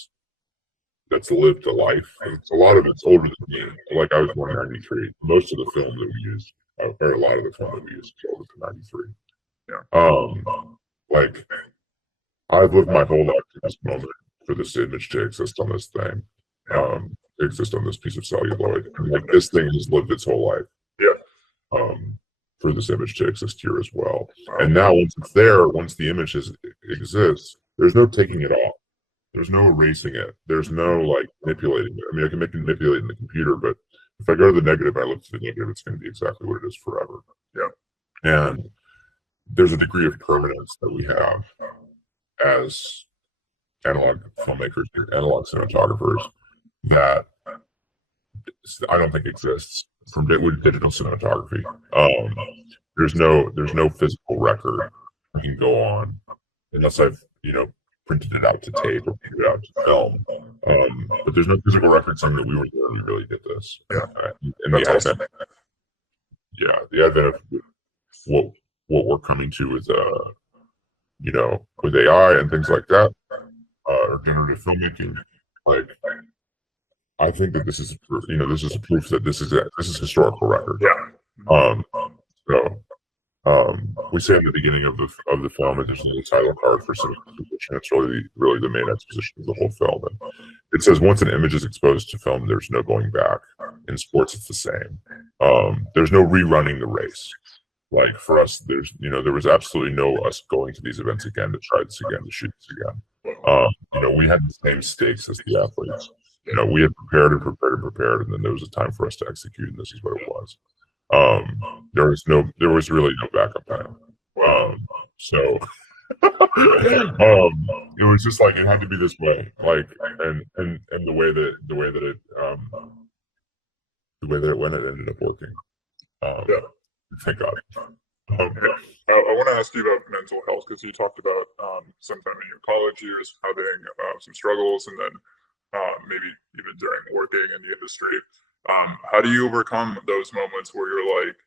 lived a life. And a lot of it's older than me. Like I was born in '93. Most of the film that we used, or a lot of the film that we used, is older than '93. Yeah. Like I've lived my whole life to this moment for this image to exist on this thing, to exist on this piece of celluloid. And like this thing has lived its whole life. Yeah. For this image to exist here as well. And now once it's there, once the image exists, there's no taking it off. There's no erasing it. There's no like manipulating it. I can manipulate it in the computer, but if I go to the negative, I look to the negative, it's going to be exactly what it is forever. Yeah. And there's a degree of permanence that we have as analog filmmakers, analog cinematographers, that I don't think exists with digital cinematography. There's no physical record I can go on unless I've printed it out to tape or printed it out to film. But there's no physical record saying that we were there and we really did this. Yeah. And the advent of what we're coming to with with AI and things like that, or generative filmmaking, like I think that this is a proof that this is historical record. Yeah. We say in the beginning of the film, and there's a title card for some exposition. It's really the main exposition of the whole film. And it says, once an image is exposed to film, there's no going back. In sports, it's the same. There's no rerunning the race. Like for us, there was absolutely no us going to these events again to try this again, to shoot this again. We had the same stakes as the athletes. We had prepared, and then there was a time for us to execute, and this is what it was. There was really no backup plan. So it was just like it had to be this way, like, and the way that it went, it ended up working. Thank God. I want to ask you about mental health, because you talked about sometime in your college years having some struggles, and then maybe even during working in the industry. How do you overcome those moments where you're like,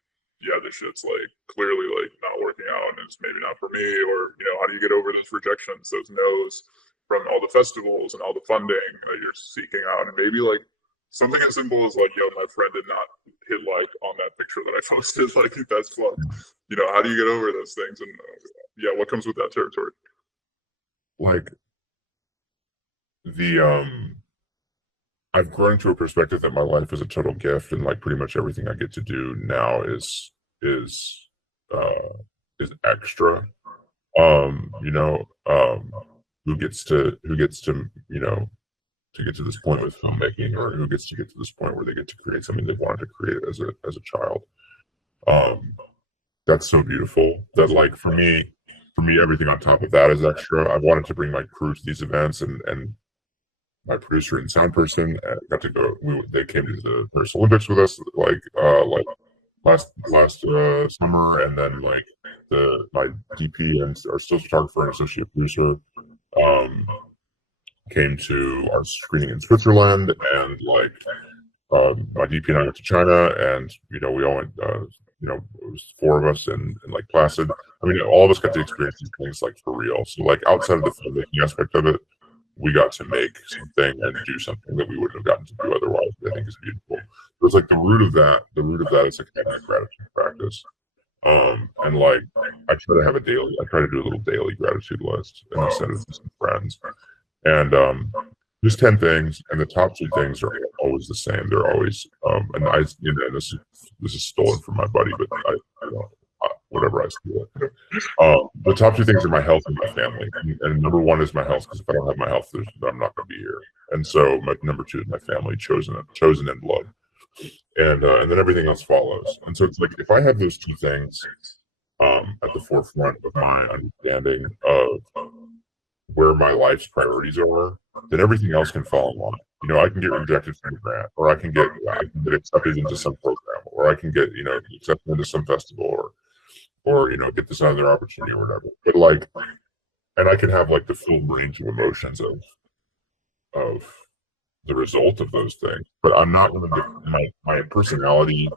yeah, this shit's like clearly like not working out and it's maybe not for me, or how do you get over those rejections, those no's from all the festivals and all the funding that you're seeking out, and maybe like something as simple as like, yo, my friend did not hit like on that picture that I posted, like that's fucked. How do you get over those things, and what comes with that territory? Like I've grown to a perspective that my life is a total gift, and like pretty much everything I get to do now is extra. Who gets to get to this point with filmmaking, or who gets to get to this point where they get to create something they wanted to create as a child. That's so beautiful that like for me, everything on top of that is extra. I wanted to bring my crew to these events and my producer and sound person, and got to go. They came to the Paris Olympics with us, like last summer, and then like my DP and our still photographer and associate producer came to our screening in Switzerland, and like my DP and I went to China, and we all went. It was 4 of us and like Placid. I mean, all of us got to experience these things like for real. So like outside of the filmmaking aspect of it, we got to make something and do something that we wouldn't have gotten to do otherwise. I think is beautiful. It was like the root of that is like a gratitude practice. And like I try to do a little daily gratitude list and I send it to some friends. And just 10 things, and the top 2 things are always the same. They're always and this is stolen from my buddy, but whatever I steal it. The top 2 things are my health and my family. And number 1 is my health, because if I don't have my health, I'm not going to be here. And so my number 2 is my family, chosen in blood. And then everything else follows. And so it's like if I have those 2 things at the forefront of my understanding of where my life's priorities are, then everything else can fall in line. I can get rejected from a grant, or I can get accepted into some program, or I can get accepted into some festival, or get this other opportunity or whatever. But like, and I can have like the full range of emotions of the result of those things. But I'm not going to get my personality,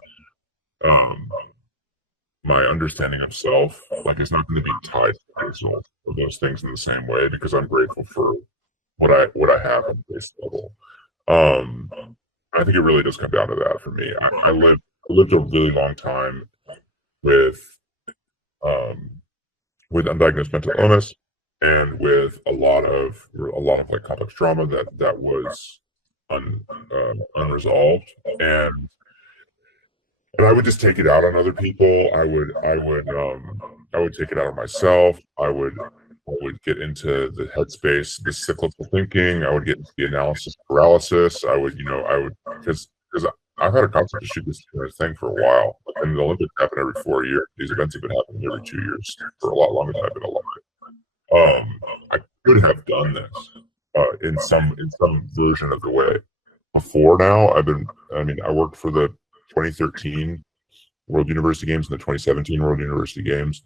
my understanding of self, like it's not going to be tied to the result of those things in the same way, because I'm grateful for what I have on the base level. I think it really does come down to that for me. I lived a really long time with undiagnosed mental illness and with a lot of like complex trauma that was unresolved, and I would just take it out on other people. I would take it out on myself. I would get into the headspace, the cyclical thinking. I would get into the analysis paralysis. Because I've had a concept to shoot this thing for a while. And the Olympics happen every 4 years. These events have been happening every 2 years for a lot longer than I've been alive. I could have done this in some version of the way before now. I worked for the 2013 World University Games and the 2017 World University Games.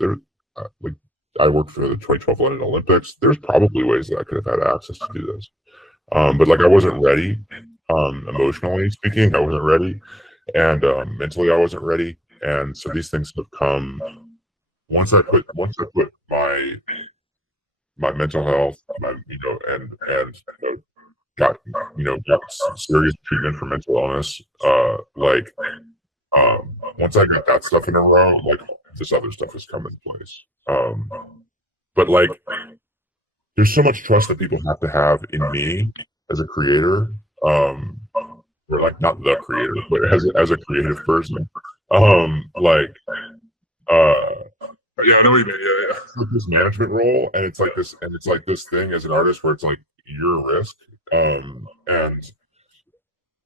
I worked for the 2012 London Olympics. There's probably ways that I could have had access to do this. But like I wasn't ready. Emotionally speaking, I wasn't ready. And mentally I wasn't ready. And so these things have come once I put my mental health, got serious treatment for mental illness. Once I got that stuff in a row, like this other stuff has come into place. But like, there's so much trust that people have to have in me as a creator, or like not the creator, but as a creative person. Yeah, I know what you mean. Yeah. With this management role, and it's like this thing as an artist where it's like you're a risk, and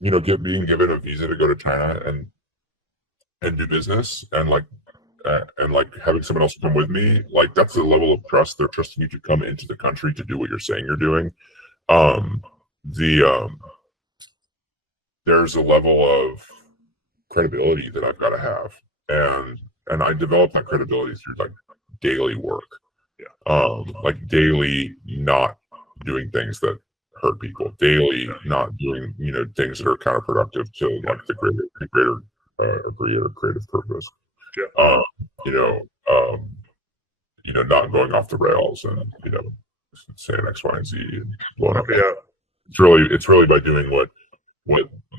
being given a visa to go to China and do business, and having someone else come with me, like that's the level of trust. They're trusting you to come into the country to do what you're saying you're doing. There's a level of credibility that I've got to have, and I developed that credibility through like daily work. Like daily not doing things that hurt people, daily not doing things that are counterproductive to like the greater creative purpose. Not going off the rails and saying X, Y, and Z and blowing up. Yeah, it's really by doing what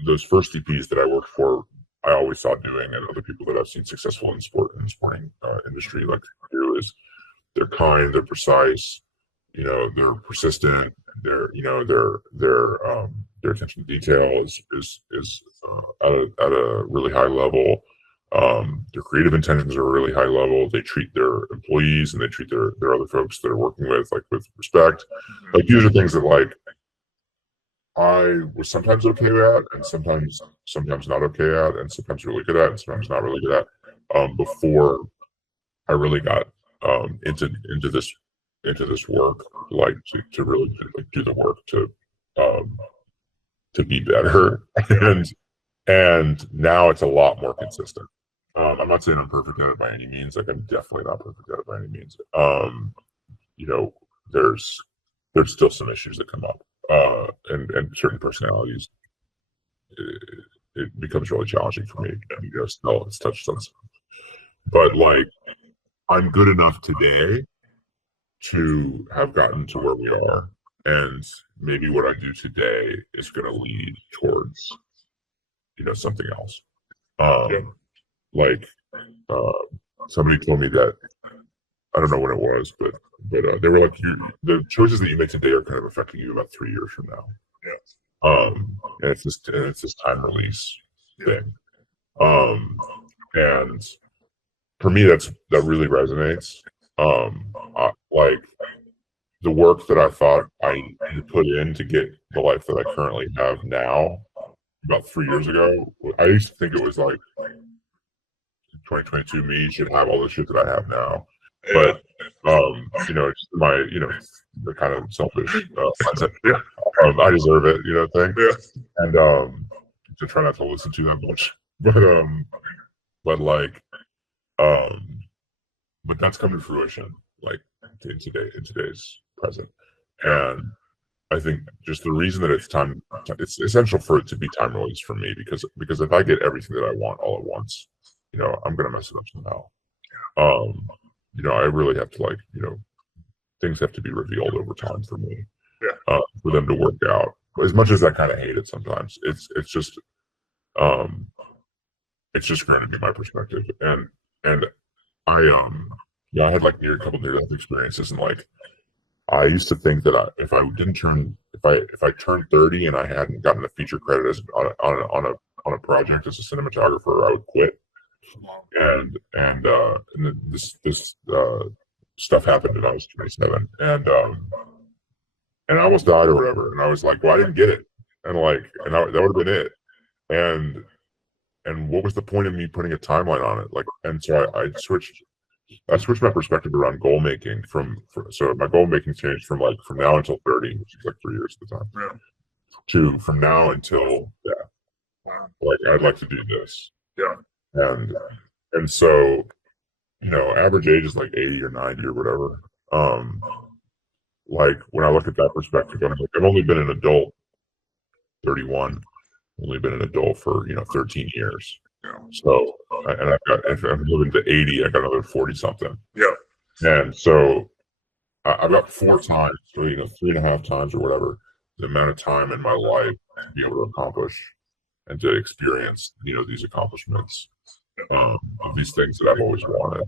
those first EPs that I worked for I always saw doing, and other people that I've seen successful in sporting industry like do, is they're kind, they're precise, they're persistent, their attention to detail is at a really high level. Their creative intentions are a really high level. They treat their employees and they treat their other folks that are working with with respect. Like these are things that like I was sometimes okay at, and sometimes not okay at, and sometimes really good at, and sometimes not really good at. Before I really got into this work, like to really do the work to to be better, and now it's a lot more consistent. I'm not saying I'm perfect at it by any means. Like, I'm definitely not perfect at it by any means. You know, there's still some issues that come up, and certain personalities. It becomes really challenging for me. You know, still it's touch sensitive, but like, I'm good enough today to have gotten to where we are, and maybe what I do today is going to lead towards, you know, something else. Like, somebody told me that, I don't know when it was, but they were like, the choices that you make today are kind of affecting you about 3 years from now. And it's this time release thing. And for me, that really resonates. Like, the work that I thought I had put in to get the life that I currently have now, about 3 years ago, I used to think it was like 2022 me should have all the shit that I have now. But you know, it's my, you know, the kind of selfish mindset. I deserve it, you know, thing. And to try not to listen to that much. But like, but that's come to fruition, like, in today's present. And I think just the reason that it's essential for it to be time release for me, because if I get everything that I want all at once, you know, I'm gonna mess it up somehow. You know, I really have to, like, you know, things have to be revealed over time for me, for them to work out. As much as I kind of hate it sometimes, it's just granted me my perspective, and I I had like a couple near-death experiences, and like, I used to think that if I turned 30 and I hadn't gotten a feature credit on a project as a cinematographer, I would quit. And then this stuff happened when I was 27, and I almost died or whatever. And I was like, well, I didn't get it, and that would have been it. And what was the point of me putting a timeline on it? Like, and so I switched my perspective around goal making so my goal making changed from now until 30, which is like 3 years at the time, to from now until like, I'd like to do this. And so, you know, average age is like 80 or 90 or whatever. Like, when I look at that perspective, I'm like, I've only been an adult 31, only been an adult for, you know, 13 years. So, and if I'm living to 80, I got another 40 something. And so I've got 4 times, or, you know, 3.5 times or whatever, the amount of time in my life to be able to accomplish and to experience, you know, these accomplishments, of these things that I've always wanted.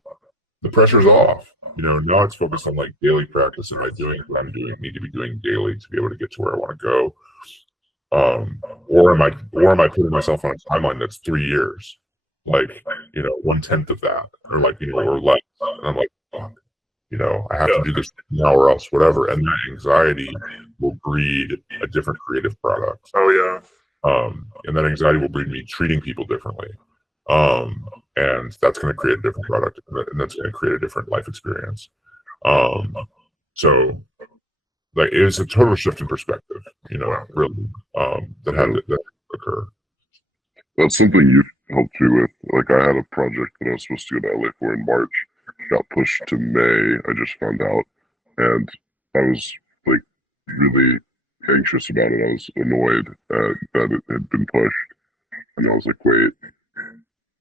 The pressure's off. You know, now it's focused on like daily practice. Am I doing what need to be doing daily to be able to get to where I want to go? Or am I putting myself on a timeline that's 3 years, like, you know, 1/10 of that, or like, you know, or less? And I'm like, fuck, you know, I have to do this now or else, whatever. And that anxiety will breed a different creative product. And that anxiety will breed me treating people differently. And that's going to create a different product, and that's going to create a different life experience. So, like, it was a total shift in perspective, you know, really, that had to occur. That's something you've helped me with. Like, I had a project that I was supposed to go to LA for in March, got pushed to May, I just found out, and I was, like, really anxious about it. I was annoyed that it had been pushed, and I was like, wait,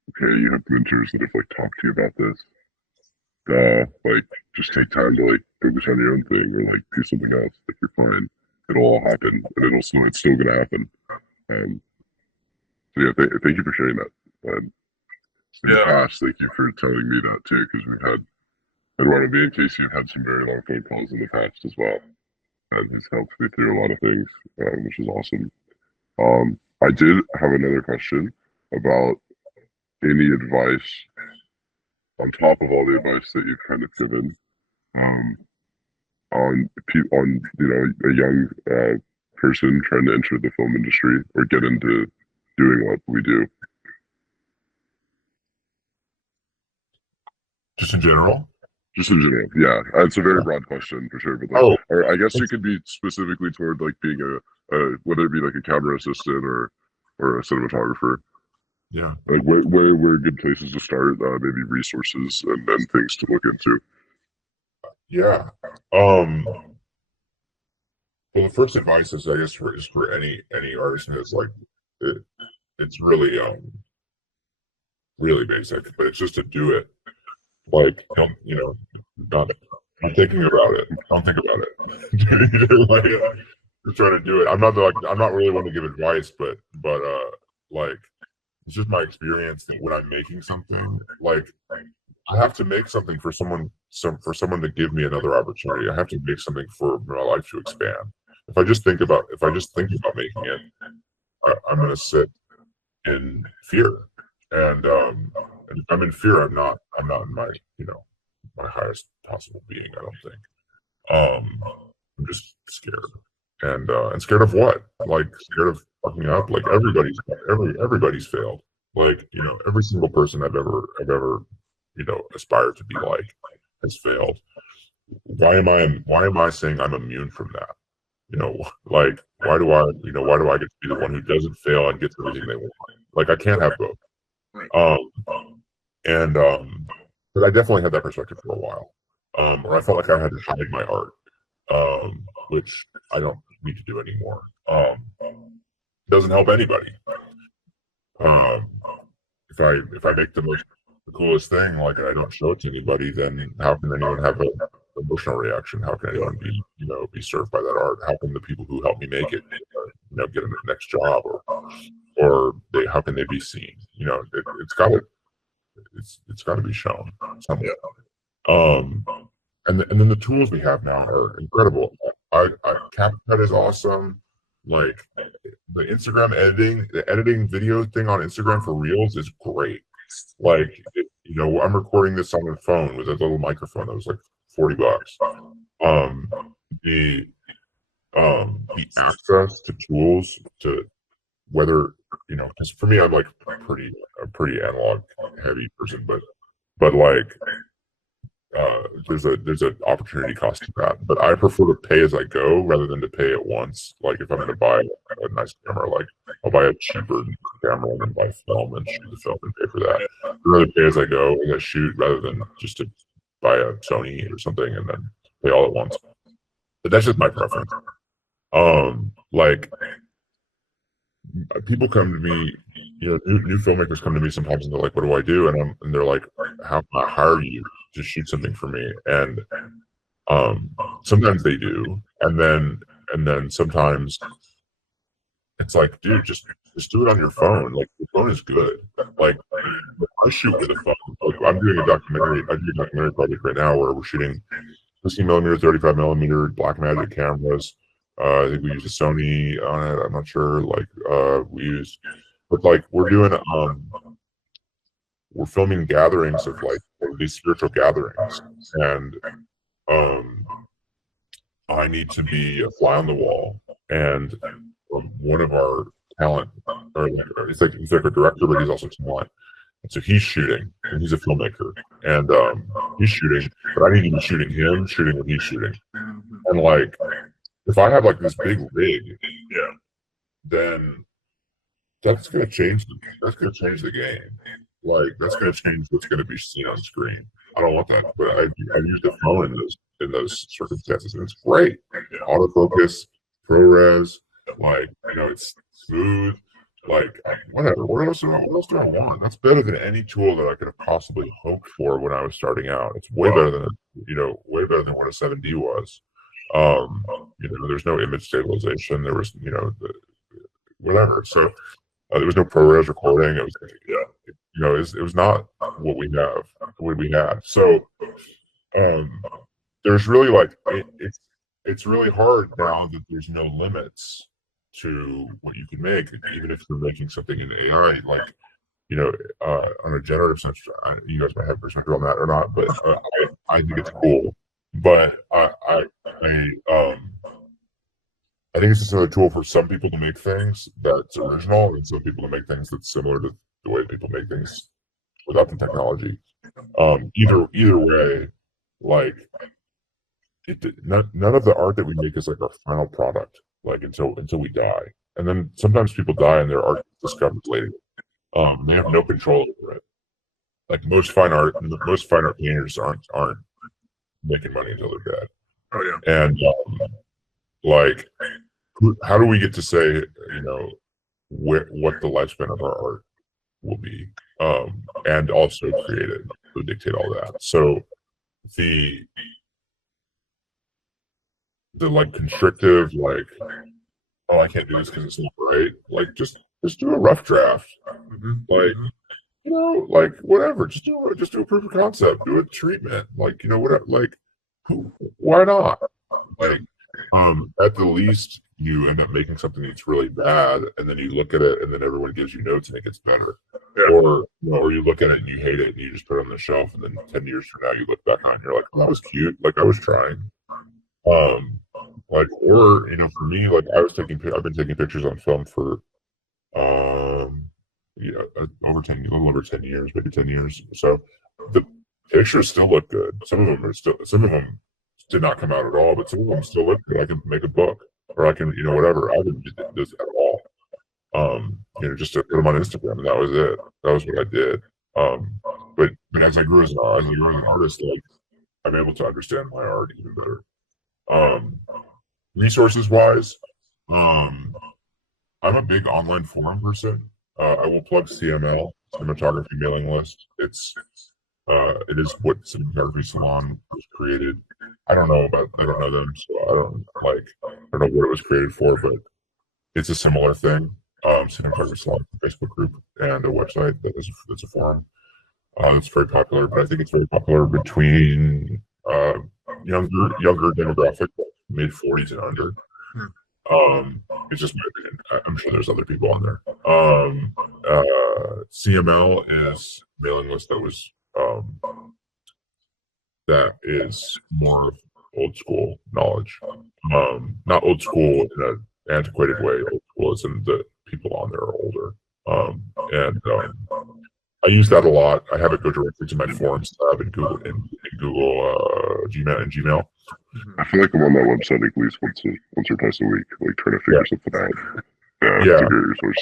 okay, you have mentors that have, like, talked to you about this. Like, just take time to, like, focus on your own thing, or like do something else. Like, you're fine. It'll all happen, and it's still gonna happen. So yeah, thank you for sharing that. And in the past, thank you for telling me that too, because we've had Eduardo, me, and Casey have had some very long phone calls in the past as well, and he's helped me through a lot of things, which is awesome. I did have another question about any advice on top of all the advice that you've kind of given, on you know, a young person trying to enter the film industry or get into doing what we do. Just in general? Just in general, yeah. It's a very broad question for sure, but like, or I guess it could be specifically toward like being whether it be like a camera assistant or a cinematographer. Yeah. Like where good places to start, maybe resources and then things to look into. Yeah. Well, the first advice is, I guess, for any artist is like it's really really basic, but it's just to do it. Like, don't, not thinking about it. Don't think about it. Like, just trying to do it. I'm not really one to give advice, but like, it's just my experience that when I'm making something, like, I have to make something for someone to give me another opportunity. I have to make something for my life to expand. If I just think about making it, I'm gonna sit in fear, and if I'm in fear, I'm not in my my highest possible being. I don't think. I'm just scared, and scared of what? Like, scared of fucking up. Like, everybody's failed. Like, every single person I've ever aspired to be like has failed. Why am I saying I'm immune from that? Like, why do I get to be the one who doesn't fail and gets everything they want? Like, I can't have both. But I definitely had that perspective for a while, where I felt like I had to hide my art, which I don't need to do anymore. Doesn't help anybody. If I make the coolest thing, like, and I don't show it to anybody, then how can anyone have an emotional reaction? How can anyone be served by that art? How can the people who help me make it, get a next job, or how can they be seen? It's got to be shown somewhere. And then the tools we have now are incredible. CapCut is awesome. Like, the Instagram editing video thing on Instagram for Reels is great. Like, I'm recording this on the phone with a little microphone that was like $40. The access to tools, to whether, because for me, I'm like a pretty analog heavy person, but like, there's an opportunity cost to that. But I prefer to pay as I go rather than to pay at once. Like, if I'm going to buy a nice camera, like, I'll buy a cheaper camera and then buy film and shoot the film and pay for that. I'd rather pay as I go and I shoot rather than just to buy a Sony or something and then pay all at once. But that's just my preference. Like, people come to me, new filmmakers come to me sometimes and they're like, "What do I do?" And they're like, "How can I hire you to shoot something for me?" And sometimes they do, and then sometimes it's like, dude, just do it on your phone. Like, your phone is good. Like, I shoot with a phone. Like, I do a documentary project right now where we're shooting 60mm, 35mm Blackmagic cameras. I think we use a Sony on it. I'm not sure. Like, but like, we're filming gatherings of like these spiritual gatherings, and I need to be a fly on the wall. And one of our talent, or he's like a director, but he's also talent. And so he's shooting, and he's a filmmaker, and he's shooting, but I need to be shooting what he's shooting, and like, if I have like this big rig, then that's gonna change the game. Like, that's gonna change what's gonna be seen on screen. I don't want that, but I've used the phone in those circumstances, and it's great. Autofocus, ProRes, like, it's smooth. Like, whatever. What else do I want? That's better than any tool that I could have possibly hoped for when I was starting out. It's way better than what a 7D was. There's no image stabilization. There was, whatever. So there was no ProRes recording. It was, it was not what we had. So there's really like, it's really hard now that there's no limits to what you can make, even if you're making something in AI, like, on a generative sense. You guys might have perspective on that or not, but I think it's cool. But I think it's just another tool for some people to make things that's original, and some people to make things that's similar to the way people make things without the technology. Either way, like, none of the art that we make is like our final product. like until we die. And then sometimes people die and their art is discovered later. They have no control over it. Like most fine art painters aren't making money until they're dead. Oh yeah. And like, how do we get to say, you know, what the lifespan of our art will be, and also create it, so dictate all that. So the like constrictive, like, oh, I can't do this because it's not right. Like, just do a rough draft. Like, you know, like whatever. Just do a proof of concept. Do a treatment. Like, you know, whatever. Like, why not? Like, at the least, you end up making something that's really bad, and then you look at it, and then everyone gives you notes, and it gets better. Yeah. Or you look at it and you hate it, and you just put it on the shelf, and then 10 years from now, you look back on it, and you're like, oh, that was cute. Like, I was trying. Like, or, you know, for me, like, I've been taking pictures on film for, yeah, a little over 10 years, maybe 10 years. So the pictures still look good. Some of them did not come out at all, but some of them still look good. I can make a book, or I can, you know, whatever. I didn't do this at all. You know, just to put them on Instagram, and that was it. That was what I did. But as I grew as an artist, like, I'm able to understand my art even better. Resources wise, I'm a big online forum person. I will plug CML, Cinematography Mailing List. It is what Cinematography Salon was created. I don't know them, so I don't know what it was created for, but it's a similar thing. Cinematography Salon Facebook group and a website that's a forum. It's very popular, but I think it's very popular between younger demographic, mid 40s and under. It's just my opinion. I'm sure there's other people on there. CML is mailing list that is more old school knowledge. Not old school in an antiquated way. Old school is in the people on there are older. I use that a lot. I have it go directly to my forums tab in Google Gmail. I feel like I'm on that website at least once or twice a week, like trying to figure something out. Yeah. It's a great resource.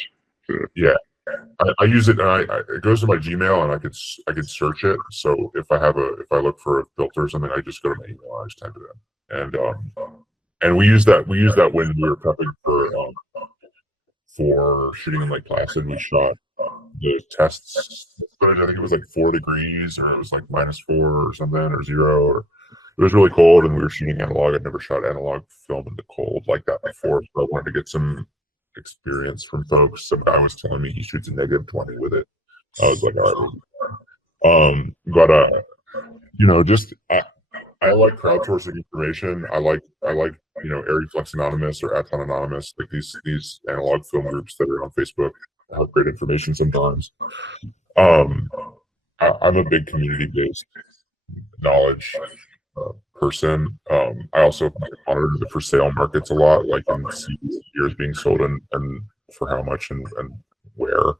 Yeah. I use it, and it goes to my Gmail, and I could search it. So if I look for a filter or something, I just go to my email, I just type it in, and we use that when we were prepping for shooting in Lake Placid. We shot the tests. I think it was like 4 degrees, or it was like -4 or something, or 0. Or it was really cold, and we were shooting analog. I'd never shot analog film in the cold like that before, so I wanted to get some experience from folks. Some guy was telling me he shoots a -20 with it. I was like, all right. But you know, just I like crowdsourcing information. I like you know, Ariflex Anonymous or Aton Anonymous, like these analog film groups that are on Facebook have great information sometimes. I'm a big community-based knowledge person. I also monitor the for sale markets a lot, like, and see gears being sold and for how much and where.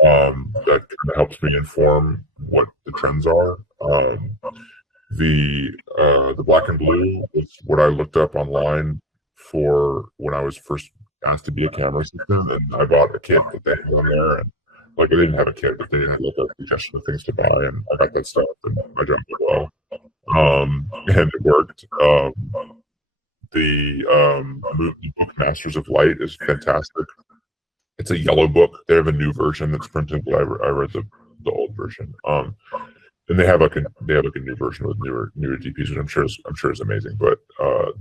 That kind of helps me inform what the trends are. The black and blue is what I looked up online for when I was first asked to be a camera assistant, and I bought a kit that they had on there, and like, I didn't have a kit, but they had like a suggestion of things to buy, and I got that stuff, and my job went well. And it worked. The book Masters of Light is fantastic. It's a yellow book. They have a new version that's printed, but I read the old version. And they have like a new version with newer DPs, which I'm sure is amazing. But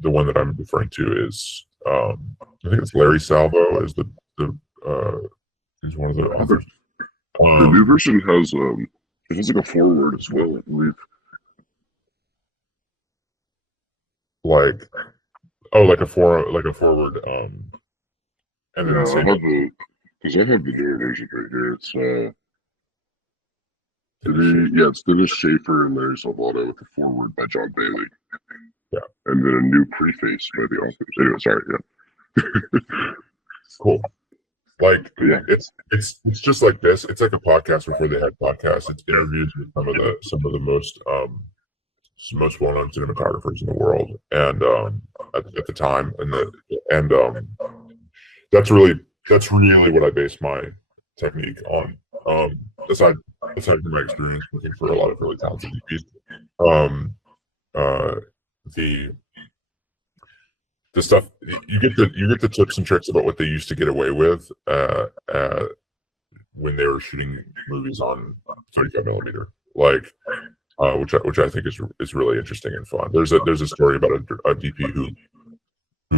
the one that I'm referring to is I think it's Larry Salvo is he's one of the authors. The new version has it has like a foreword as well, I believe. Like a forward. And then I have the newer version right here. It's Dennis Schaefer and Larry Salvato with the foreword by John Bailey. Yeah. And then a new preface by the authors. Anyway, sorry, yeah. Cool. Like, yeah, it's just like this. It's like a podcast before they had podcasts. It's interviews with some of the most most well-known cinematographers in the world, and at the time, and that's really what I base my technique on. Aside from my experience working for a lot of really talented DPs, the stuff you get the tips and tricks about what they used to get away with when they were shooting movies on 35 millimeter, like which I think is really interesting and fun. There's a story about a DP who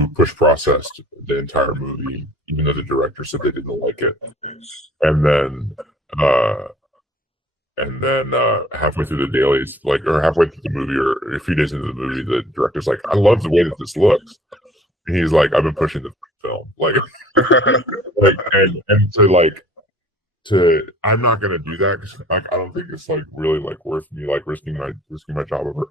push processed the entire movie, even though the director said they didn't like it, and then halfway through the dailies, or halfway through the movie, or a few days into the movie, the director's like, "I love the way that this looks." And he's like, "I've been pushing the film, I'm not gonna do that because I don't think it's really worth me risking my job over,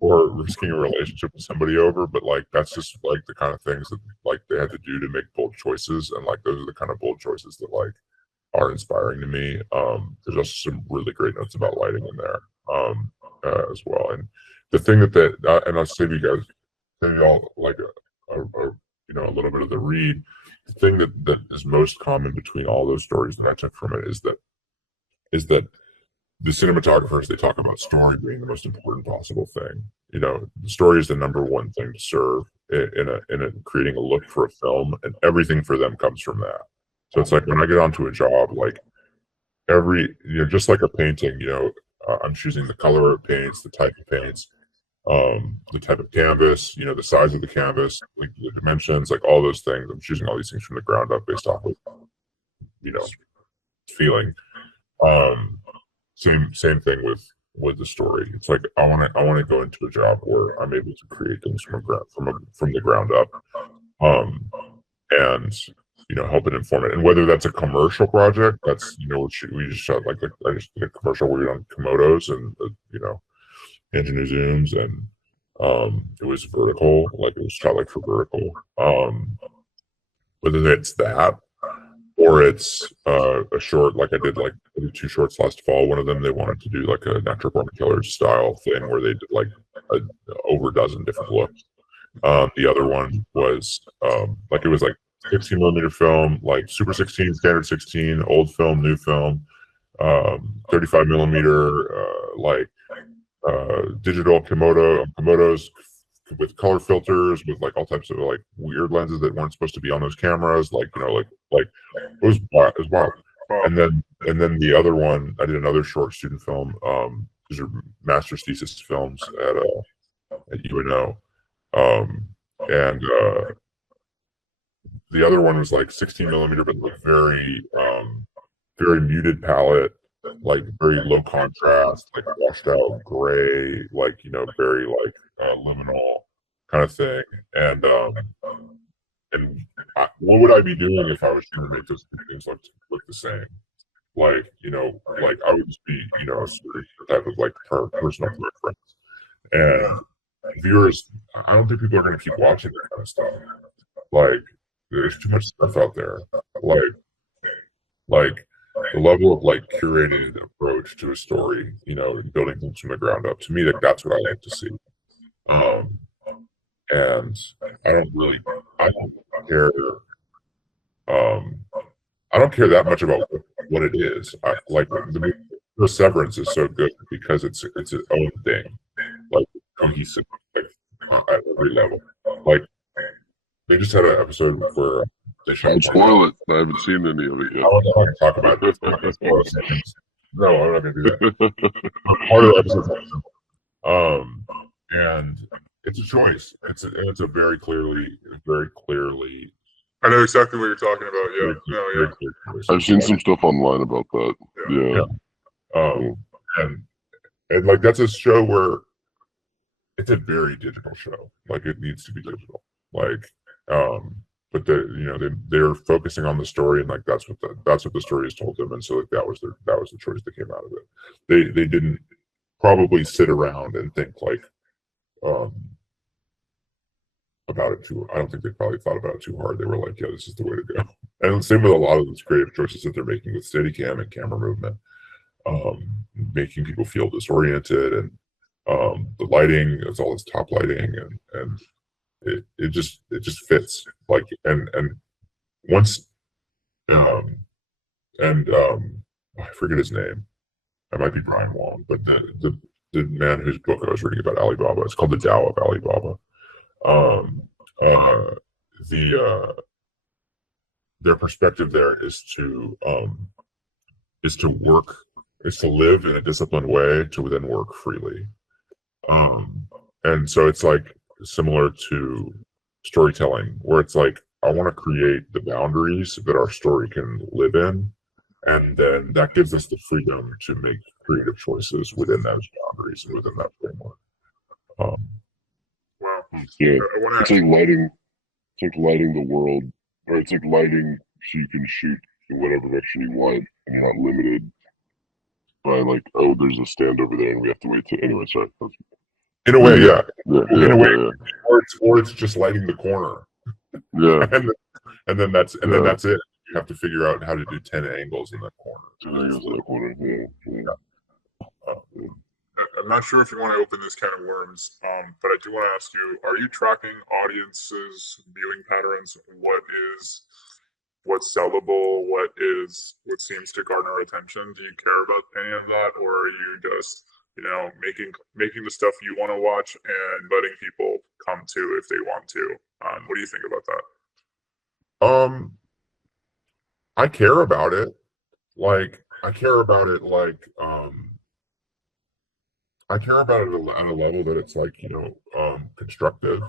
or risking a relationship with somebody over, but that's just the kind of things that they had to do to make bold choices, and those are the kind of bold choices that are inspiring to me. There's also some really great notes about lighting in there as well, and the thing that and I'll save you guys. Maybe all a little bit of the read. The thing that is most common between all those stories that I took from it is that the cinematographers, they talk about story being the most important possible thing. The story is the number one thing to serve in creating a look for a film, and everything for them comes from that. So it's when I get onto a job, just like a painting, I'm choosing the color of paints, the type of paints, the type of canvas, the size of the canvas, the dimensions, all those things. I'm choosing all these things from the ground up based off of, feeling. Same thing with the story. It's I want to go into a job where I'm able to create things from the ground up, and help it inform it. And whether that's a commercial project, that's we just shot I just did a commercial where you're on Komodos and Angelo zooms, and it was vertical, it was shot for vertical. Whether it's that or it's a short, I did 2 shorts last fall. One of them, they wanted to do a Natural Born Killers style thing where they did over a dozen different looks. The other one was it was 16 millimeter film, Super 16, Standard 16, old film, new film, 35 millimeter, digital Komodos with color filters, with all types of weird lenses that weren't supposed to be on those cameras. It was wild. And then the other one, I did another short student film. These are master's thesis films at UNO, and the other one was 16 millimeter, but very very muted palette, very low contrast, washed out gray, very liminal kind of thing. And what would I be doing if I was trying to make those things look the same? I would just be, a certain type of personal preference. And viewers, I don't think people are going to keep watching that kind of stuff. There's too much stuff out there. The level of curated approach to a story, and building things from the ground up. To me, that's what I like to see. And I don't care. I don't care that much about what it is. The Severance is so good because it's its own thing, cohesive, at every level. They just had an episode where they shot. Don't spoil it. I haven't seen any of it yet. I don't know how to talk about this. No, I'm not going to do that. Part of the episode, and it's a choice. It's a very clearly. I know exactly what you're talking about. Yeah, I've seen some stuff online about that. Yeah. And that's a show where it's a very digital show. It needs to be digital. But they're focusing on the story, and that's what the story has told them, and so that was the choice that came out of it. They didn't probably sit around and think about it too. I don't think they probably thought about it too hard. They were yeah, this is the way to go. And same with a lot of those creative choices that they're making with Steadicam and camera movement, making people feel disoriented, and the lighting, it's all this top lighting, and it just fits. Like, and once I forget his name. It might be Brian Wong, but the man whose book I was reading about Alibaba, it's called The Tao of Alibaba. Their perspective there is to work, is to live in a disciplined way to then work freely. And so it's like similar to storytelling, where it's like, I want to create the boundaries that our story can live in, and then that gives us the freedom to make creative choices within those boundaries and within that framework. Wow. Yeah, I want to it's like lighting. It's like lighting the world, or it's like lighting so you can shoot in whatever direction you want, and you're not limited by like, oh, there's a stand over there, and we have to wait to. Anyway, sorry. In a way, yeah. In a way, or it's just lighting the corner. Yeah. and then that's it. You have to figure out how to do 10 angles in that corner. 10 angles in that corner. Yeah. I'm not sure if you want to open this can of worms, but I do want to ask you: are you tracking audiences' viewing patterns? What's sellable? What seems to garner attention? Do you care about any of that, or are you just making the stuff you want to watch and letting people come to if they want to? What do you think about that? I care about it. I care about it at a level that it's like, constructive.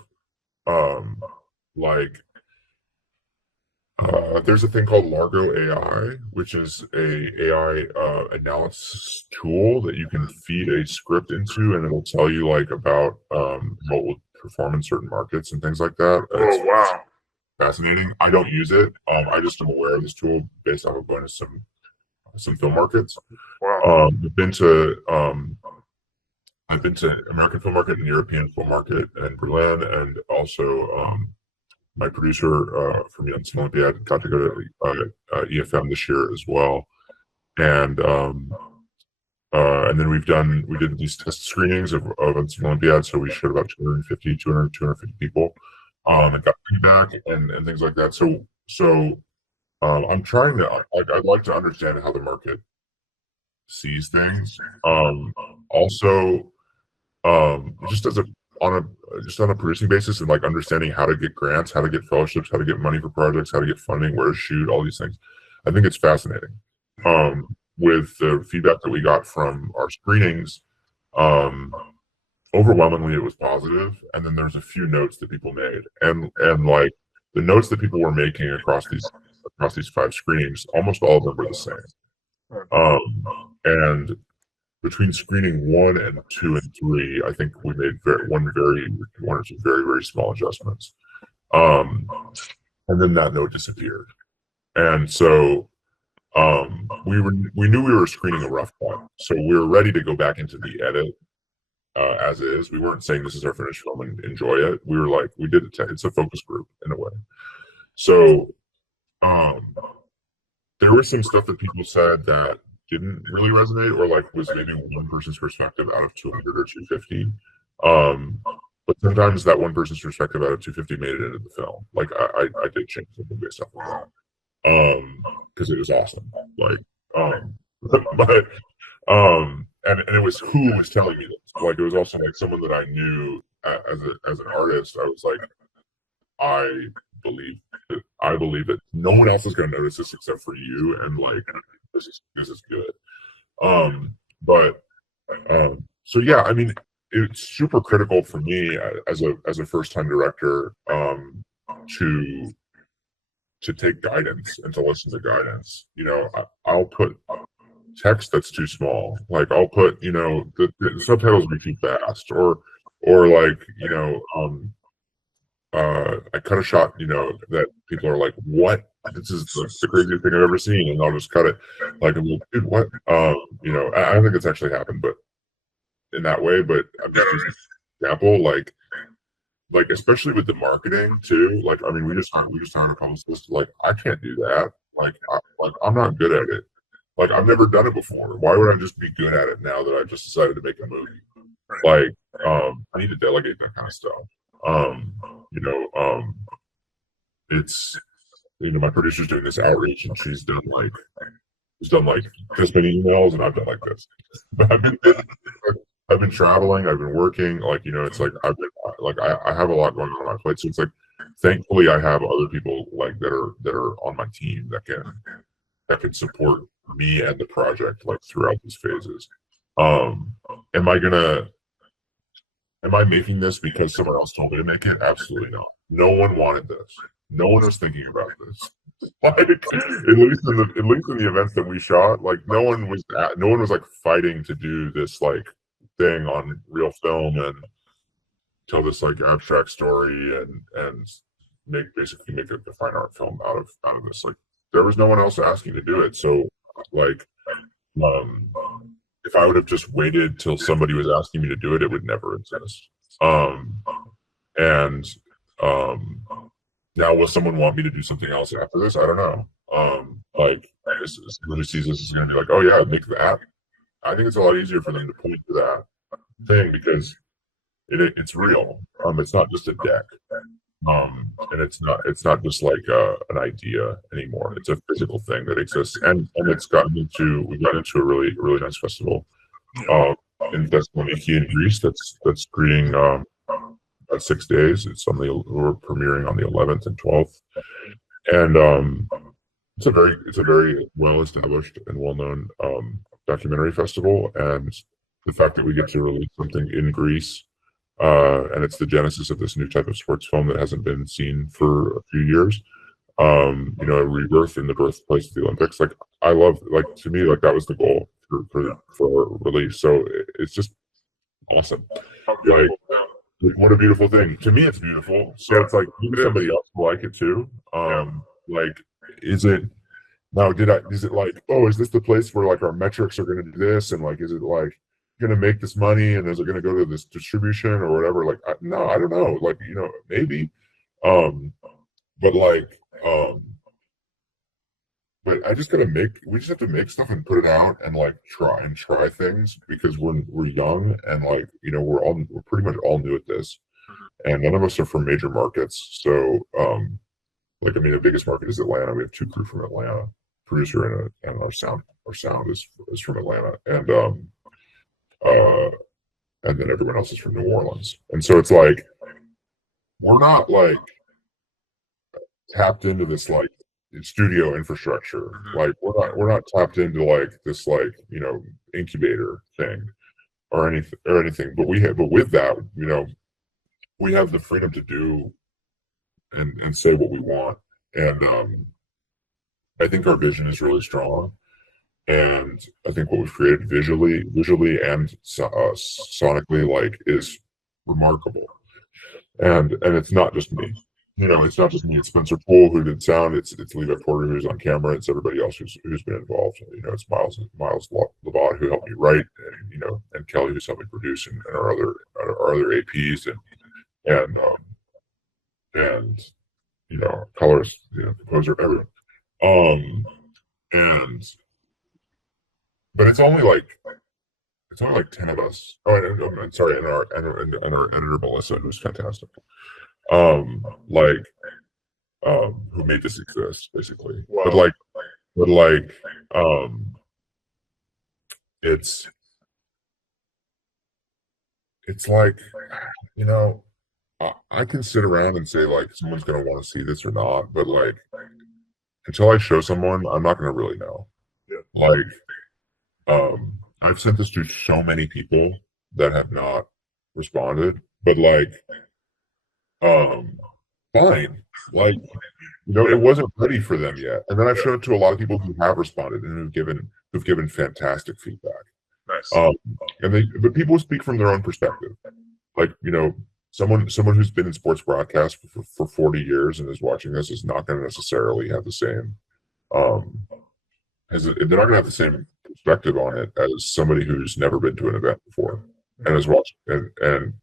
There's a thing called Largo AI, which is a AI analysis tool that you can feed a script into, and it'll tell you about how it will perform in certain markets and things like that. Oh, wow. Fascinating. I don't use it. I just am aware of this tool based off of going to some film markets. Wow. I've been to American Film Market and European Film Market in Berlin, and also my producer from UNSEEN Olympiad got to go to EFM this year as well, and then we did these test screenings of UNSEEN Olympiad, so we showed about 250 people, and got feedback and things like that. So I'm trying to I'd like to understand how the market sees things. Also, just on a producing basis, and understanding how to get grants, how to get fellowships, how to get money for projects, how to get funding, where to shoot, all these things. I think it's fascinating. With the feedback that we got from our screenings, overwhelmingly it was positive, and then there's a few notes that people made, and the notes that people were making across these 5 screenings, almost all of them were the same. And between screening 1 and 2 and 3, I think we made one or two very, very small adjustments. And then that note disappeared. And so we knew we were screening a rough cut, so we were ready to go back into the edit as is. We weren't saying this is our finished film and enjoy it. We were like, we did it's a focus group in a way. So there was some stuff that people said that didn't really resonate, or was maybe one person's perspective out of 200 or 250. But sometimes that one person's perspective out of 250 made it into the film. I did change something based off of that. Because it was awesome. And it was who was telling me this. It was also someone that I knew as an artist. I was like, I believe that no one else is going to notice this except for you, and this is good. So yeah, I mean, it's super critical for me as a first-time director to take guidance and to listen to guidance. I'll put text that's too small. I'll put the subtitles be too fast, or I cut a shot, that people are like, "What? This is the craziest thing I've ever seen," and I'll just cut it. I'm like, dude, what? I don't think it's actually happened, but in that way. But I'm just using an example, especially with the marketing too. I mean, we just hired a publicist. I can't do that. I'm not good at it. I've never done it before. Why would I just be good at it now that I've just decided to make a movie? Like, I need to delegate that kind of stuff. You know, it's, you know, my producer's doing this outreach, and she's done like this many emails, and I've done like this. I've been traveling, I've been working, like, you know, it's like I've been like I have a lot going on my plate. So it's like, thankfully I have other people like that are on my team that can support me and the project like throughout these phases. Am I making this because someone else told me to make it? Absolutely not. No one wanted this. No one was thinking about this. Like, at least in the events that we shot, like no one was like fighting to do this like thing on real film and tell this like abstract story and basically make a fine art film out of this. Like, there was no one else asking to do it. So like, if I would have just waited till somebody was asking me to do it, it would never exist. Now will someone want me to do something else after this? I don't know. Like, someone who sees this is going to be like, oh yeah, make that. I think it's a lot easier for them to point to that thing because it's real. It's not just a deck. And it's not just like an idea anymore. It's a physical thing that exists, and we got into a really, really nice festival in Thessaloniki in Greece that's screening 6 days. We're premiering on the 11th and 12th, and it's a very well established and well known documentary festival, and the fact that we get to release something in Greece. And it's the genesis of this new type of sports film that hasn't been seen for a few years. You know, a rebirth in the birthplace of the Olympics. Like, I love, like, to me, like, that was the goal for release. So it's just awesome. Like, what a beautiful thing. To me, it's beautiful. So it's like, maybe somebody else will like it too. Like, is it like, oh, is this the place where like our metrics are going to do this? And like, is it like going to make this money, and is it going to go to this distribution or whatever? Like, no, I don't know. Like, you know, maybe, but like, but we just have to make stuff and put it out and like try things because we're young, and like, you know, we're pretty much all new at this, and none of us are from major markets. So, like, I mean, the biggest market is Atlanta. We have 2 crew from Atlanta, producer and our sound is from Atlanta, and then everyone else is from New Orleans. And so it's like, we're not like tapped into this like studio infrastructure. Like, we're not tapped into like this, like, you know, incubator thing or anything. But with that, you know, we have the freedom to do and say what we want. And I think our vision is really strong. And I think what we've created visually and sonically, like, is remarkable. And it's not just me. You know, it's not just me. It's Spencer Poole who did sound. It's Levi Porter who's on camera. It's everybody else who's been involved. You know, it's Miles Labat who helped me write, and, you know, and Kelly who's helped me produce, and our other APs and you know, colorist, you know, composer, everyone. But it's only like 10 of us. Oh, and sorry, and our editor Melissa, who's fantastic. Who made this exist, basically. Wow. But it's like, you know, I can sit around and say like someone's gonna want to see this or not, but like, until I show someone, I'm not gonna really know. Yeah. Like, I've sent this to so many people that have not responded, but like, fine. Like, you know, it wasn't ready for them yet. And then I've shown it to a lot of people who have responded and who've given fantastic feedback. Nice. But people speak from their own perspective. Like, you know, someone who's been in sports broadcast for 40 years and is watching this is not going to necessarily have the same, they're not going to have the same perspective on it as somebody who's never been to an event before and is watching, and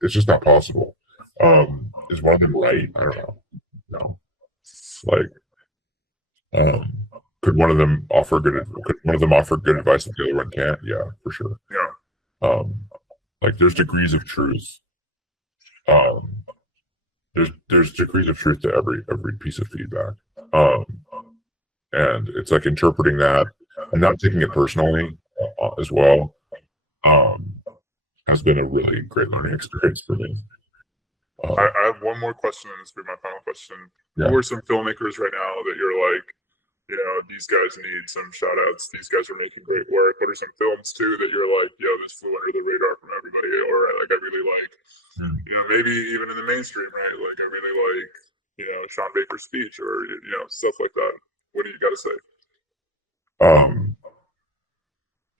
it's just not possible. Is one of them right? I don't know. No. Like, could one of them offer good advice that the other one can't? Yeah, for sure. Yeah. like there's degrees of truth. There's degrees of truth to every piece of feedback. And it's like interpreting that and not taking it personally as well. Has been a really great learning experience for me. I have one more question, and this will be my final question. Yeah. Who are some filmmakers right now that you're like, you know, these guys need some shout outs, these guys are making great work? What are some films too that you're like, yo, this flew under the radar from everybody, or like I really like, you know, maybe even in the mainstream, right? Like I really like, you know, Sean Baker's speech, or you know, stuff like that. What do you got to say?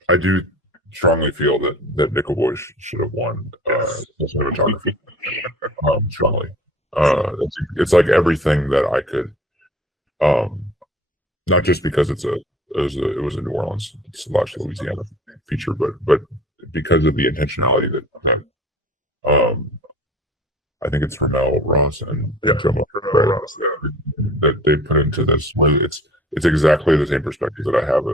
I do strongly feel that Nickelboy should have won cinematography. Strongly. It's like everything that I could. Not just because it was a New Orleans / Louisiana feature, but because of the intentionality that I think it's Ramel Ross and that they put into this. It's exactly the same perspective that I have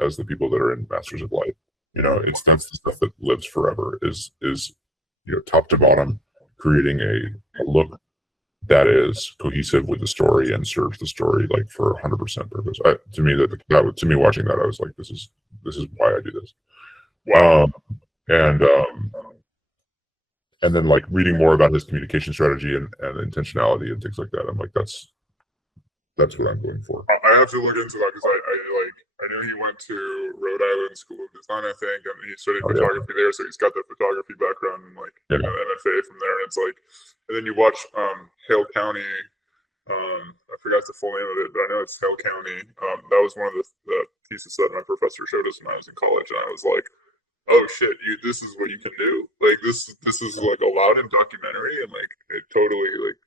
as the people that are in Masters of Light. You know, that's the stuff that lives forever. Is you know, top to bottom, creating a look that is cohesive with the story and serves the story like for 100% purpose. To me, watching that, I was like, this is why I do this. And then like reading more about his communication strategy and intentionality and things like that, I'm like, that's what I'm going for. I have to look into that because I knew he went to Rhode Island School of Design, I think, and he studied photography there, so he's got the photography background and like you know, MFA from there. And it's like, and then you watch Hale County. I forgot the full name of it, but I know it's Hale County. That was one of the pieces that my professor showed us when I was in college, and I was like, oh shit, this is what you can do. Like this is like allowed in documentary, and like it totally like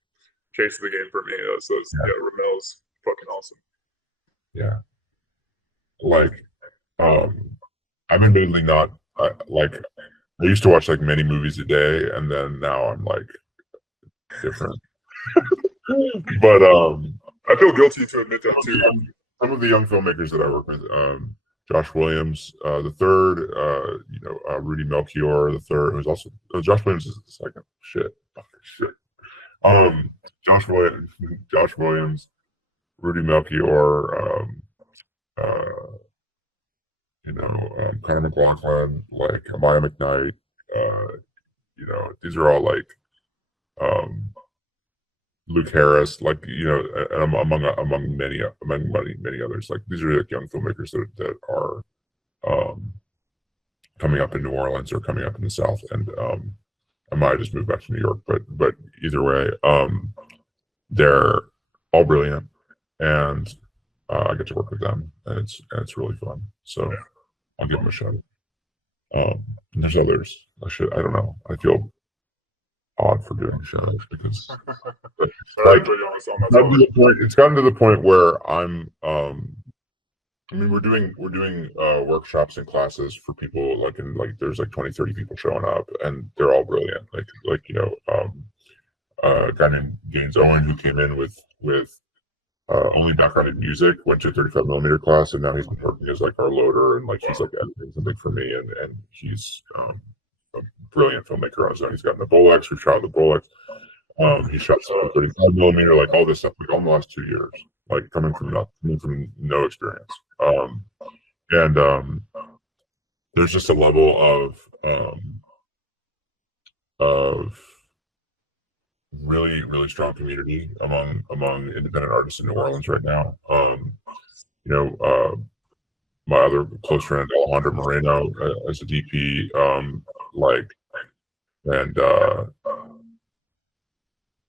changed the game for me. So yeah, Ramel's fucking awesome. Yeah. Like, I'm admittedly not like I used to watch like many movies a day, and then now I'm like different. But I feel guilty to admit that too. Some of the young filmmakers that I work with, Josh Williams the third, you know, Rudy Melchior the third, who's also Josh Williams is the second. Shit. Josh Williams, Rudy Melchior, you know, Connor McLaughlin, like Amaya McKnight, you know, these are all like Luke Harris, like, you know, and among many others. Like these are like young filmmakers that are coming up in New Orleans or coming up in the South, and I might just move back to New York, but either way, they're all brilliant, and I get to work with them, and it's really fun. So I'll give them a shot. And there's others. I don't know. I feel odd for doing shout-outs because like it's gotten to the point where I'm I mean, we're doing workshops and classes for people like there's like 20-30 people showing up, and they're all brilliant. Like you know, a guy named Gaines Owen who came in with only background in music, went to a 35mm class, and now he's been working as like our loader, and like he's like editing something for me, and he's a brilliant filmmaker on his own. He's gotten the Bolex. We've shot the Bolex. He shot some 35mm, like all this stuff, like all in the last 2 years, like coming from no experience. There's just a level of really, really strong community among independent artists in New Orleans right now. You know, my other close friend Alejandro Moreno as a DP,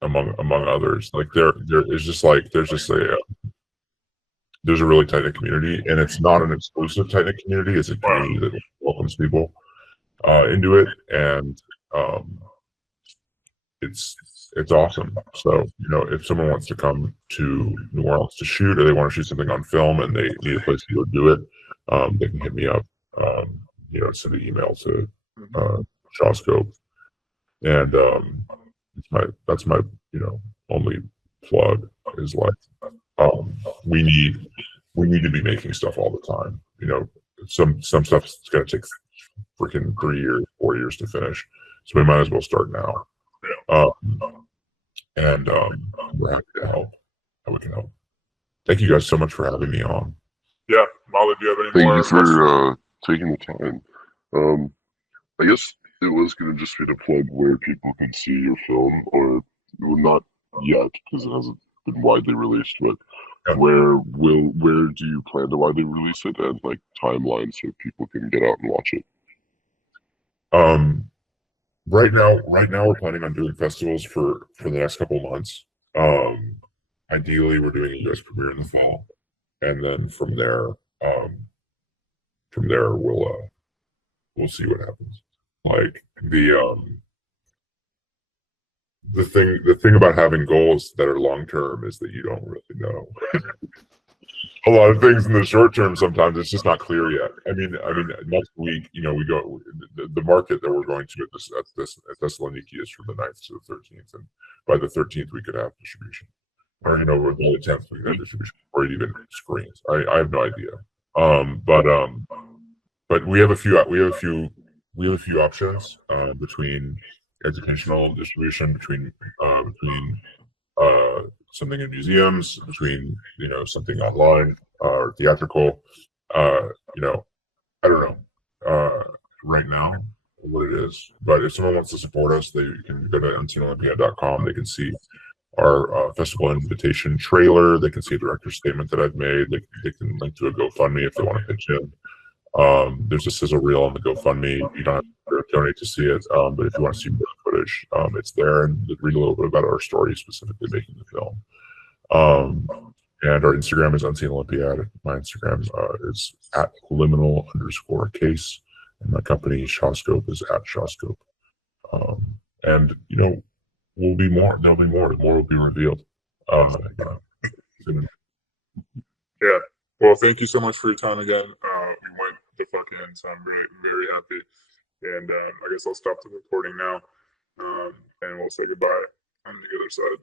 among others, like there's a really tight knit community, and it's not an exclusive tight knit community. It's a community that welcomes people into it, and it's awesome. So, you know, if someone wants to come to New Orleans to shoot, or they want to shoot something on film and they need a place to go do it, they can hit me up. You know, send an email to Shawscope, and that's my you know only plug is like we need to be making stuff all the time. You know, some stuff is going to take freaking 3 years, 4 years to finish. So we might as well start now. And we're happy to help. How we can help. Thank you guys so much for having me on. Yeah, Molly, do you have any Thank more you questions? for taking the time. I guess it was going to just be to plug where people can see your film, or well, not yet because it hasn't been widely released, but where do you plan to widely release it, and like timeline so people can get out and watch it? Right now we're planning on doing festivals for the next couple of months. Ideally we're doing a US premiere in the fall, and then from there we'll see what happens. Like the thing about having goals that are long term is that you don't really know. A lot of things in the short term, sometimes it's just not clear yet. I mean, next week, we go the market that we're going to at Thessaloniki is from the 9th to the 13th, and by the 13th we could have distribution, or by the 10th we could have distribution, or even screens. I have no idea. But we have a few options between educational distribution, between something in museums, between something online or theatrical. I don't know right now what it is, but if someone wants to support us, they can go to UnseenOlympiad.com. They can see our festival invitation trailer. They can see a director's statement that I've made. They can link to a GoFundMe if they want to pitch in. There's a sizzle reel on the GoFundMe. You don't have to donate to see it, but if you want to see more footage, it's there, and read a little bit about our story, specifically making the film. And our Instagram is Unseen Olympiad. My Instagram is at @liminal_case, and my company Shawscope is at Shawscope. And we'll be more. There'll be more. More will be revealed. Yeah. Well, thank you so much for your time again. We went the fuck in, so I'm very, very happy. And I guess I'll stop the recording now, and we'll say goodbye on the other side.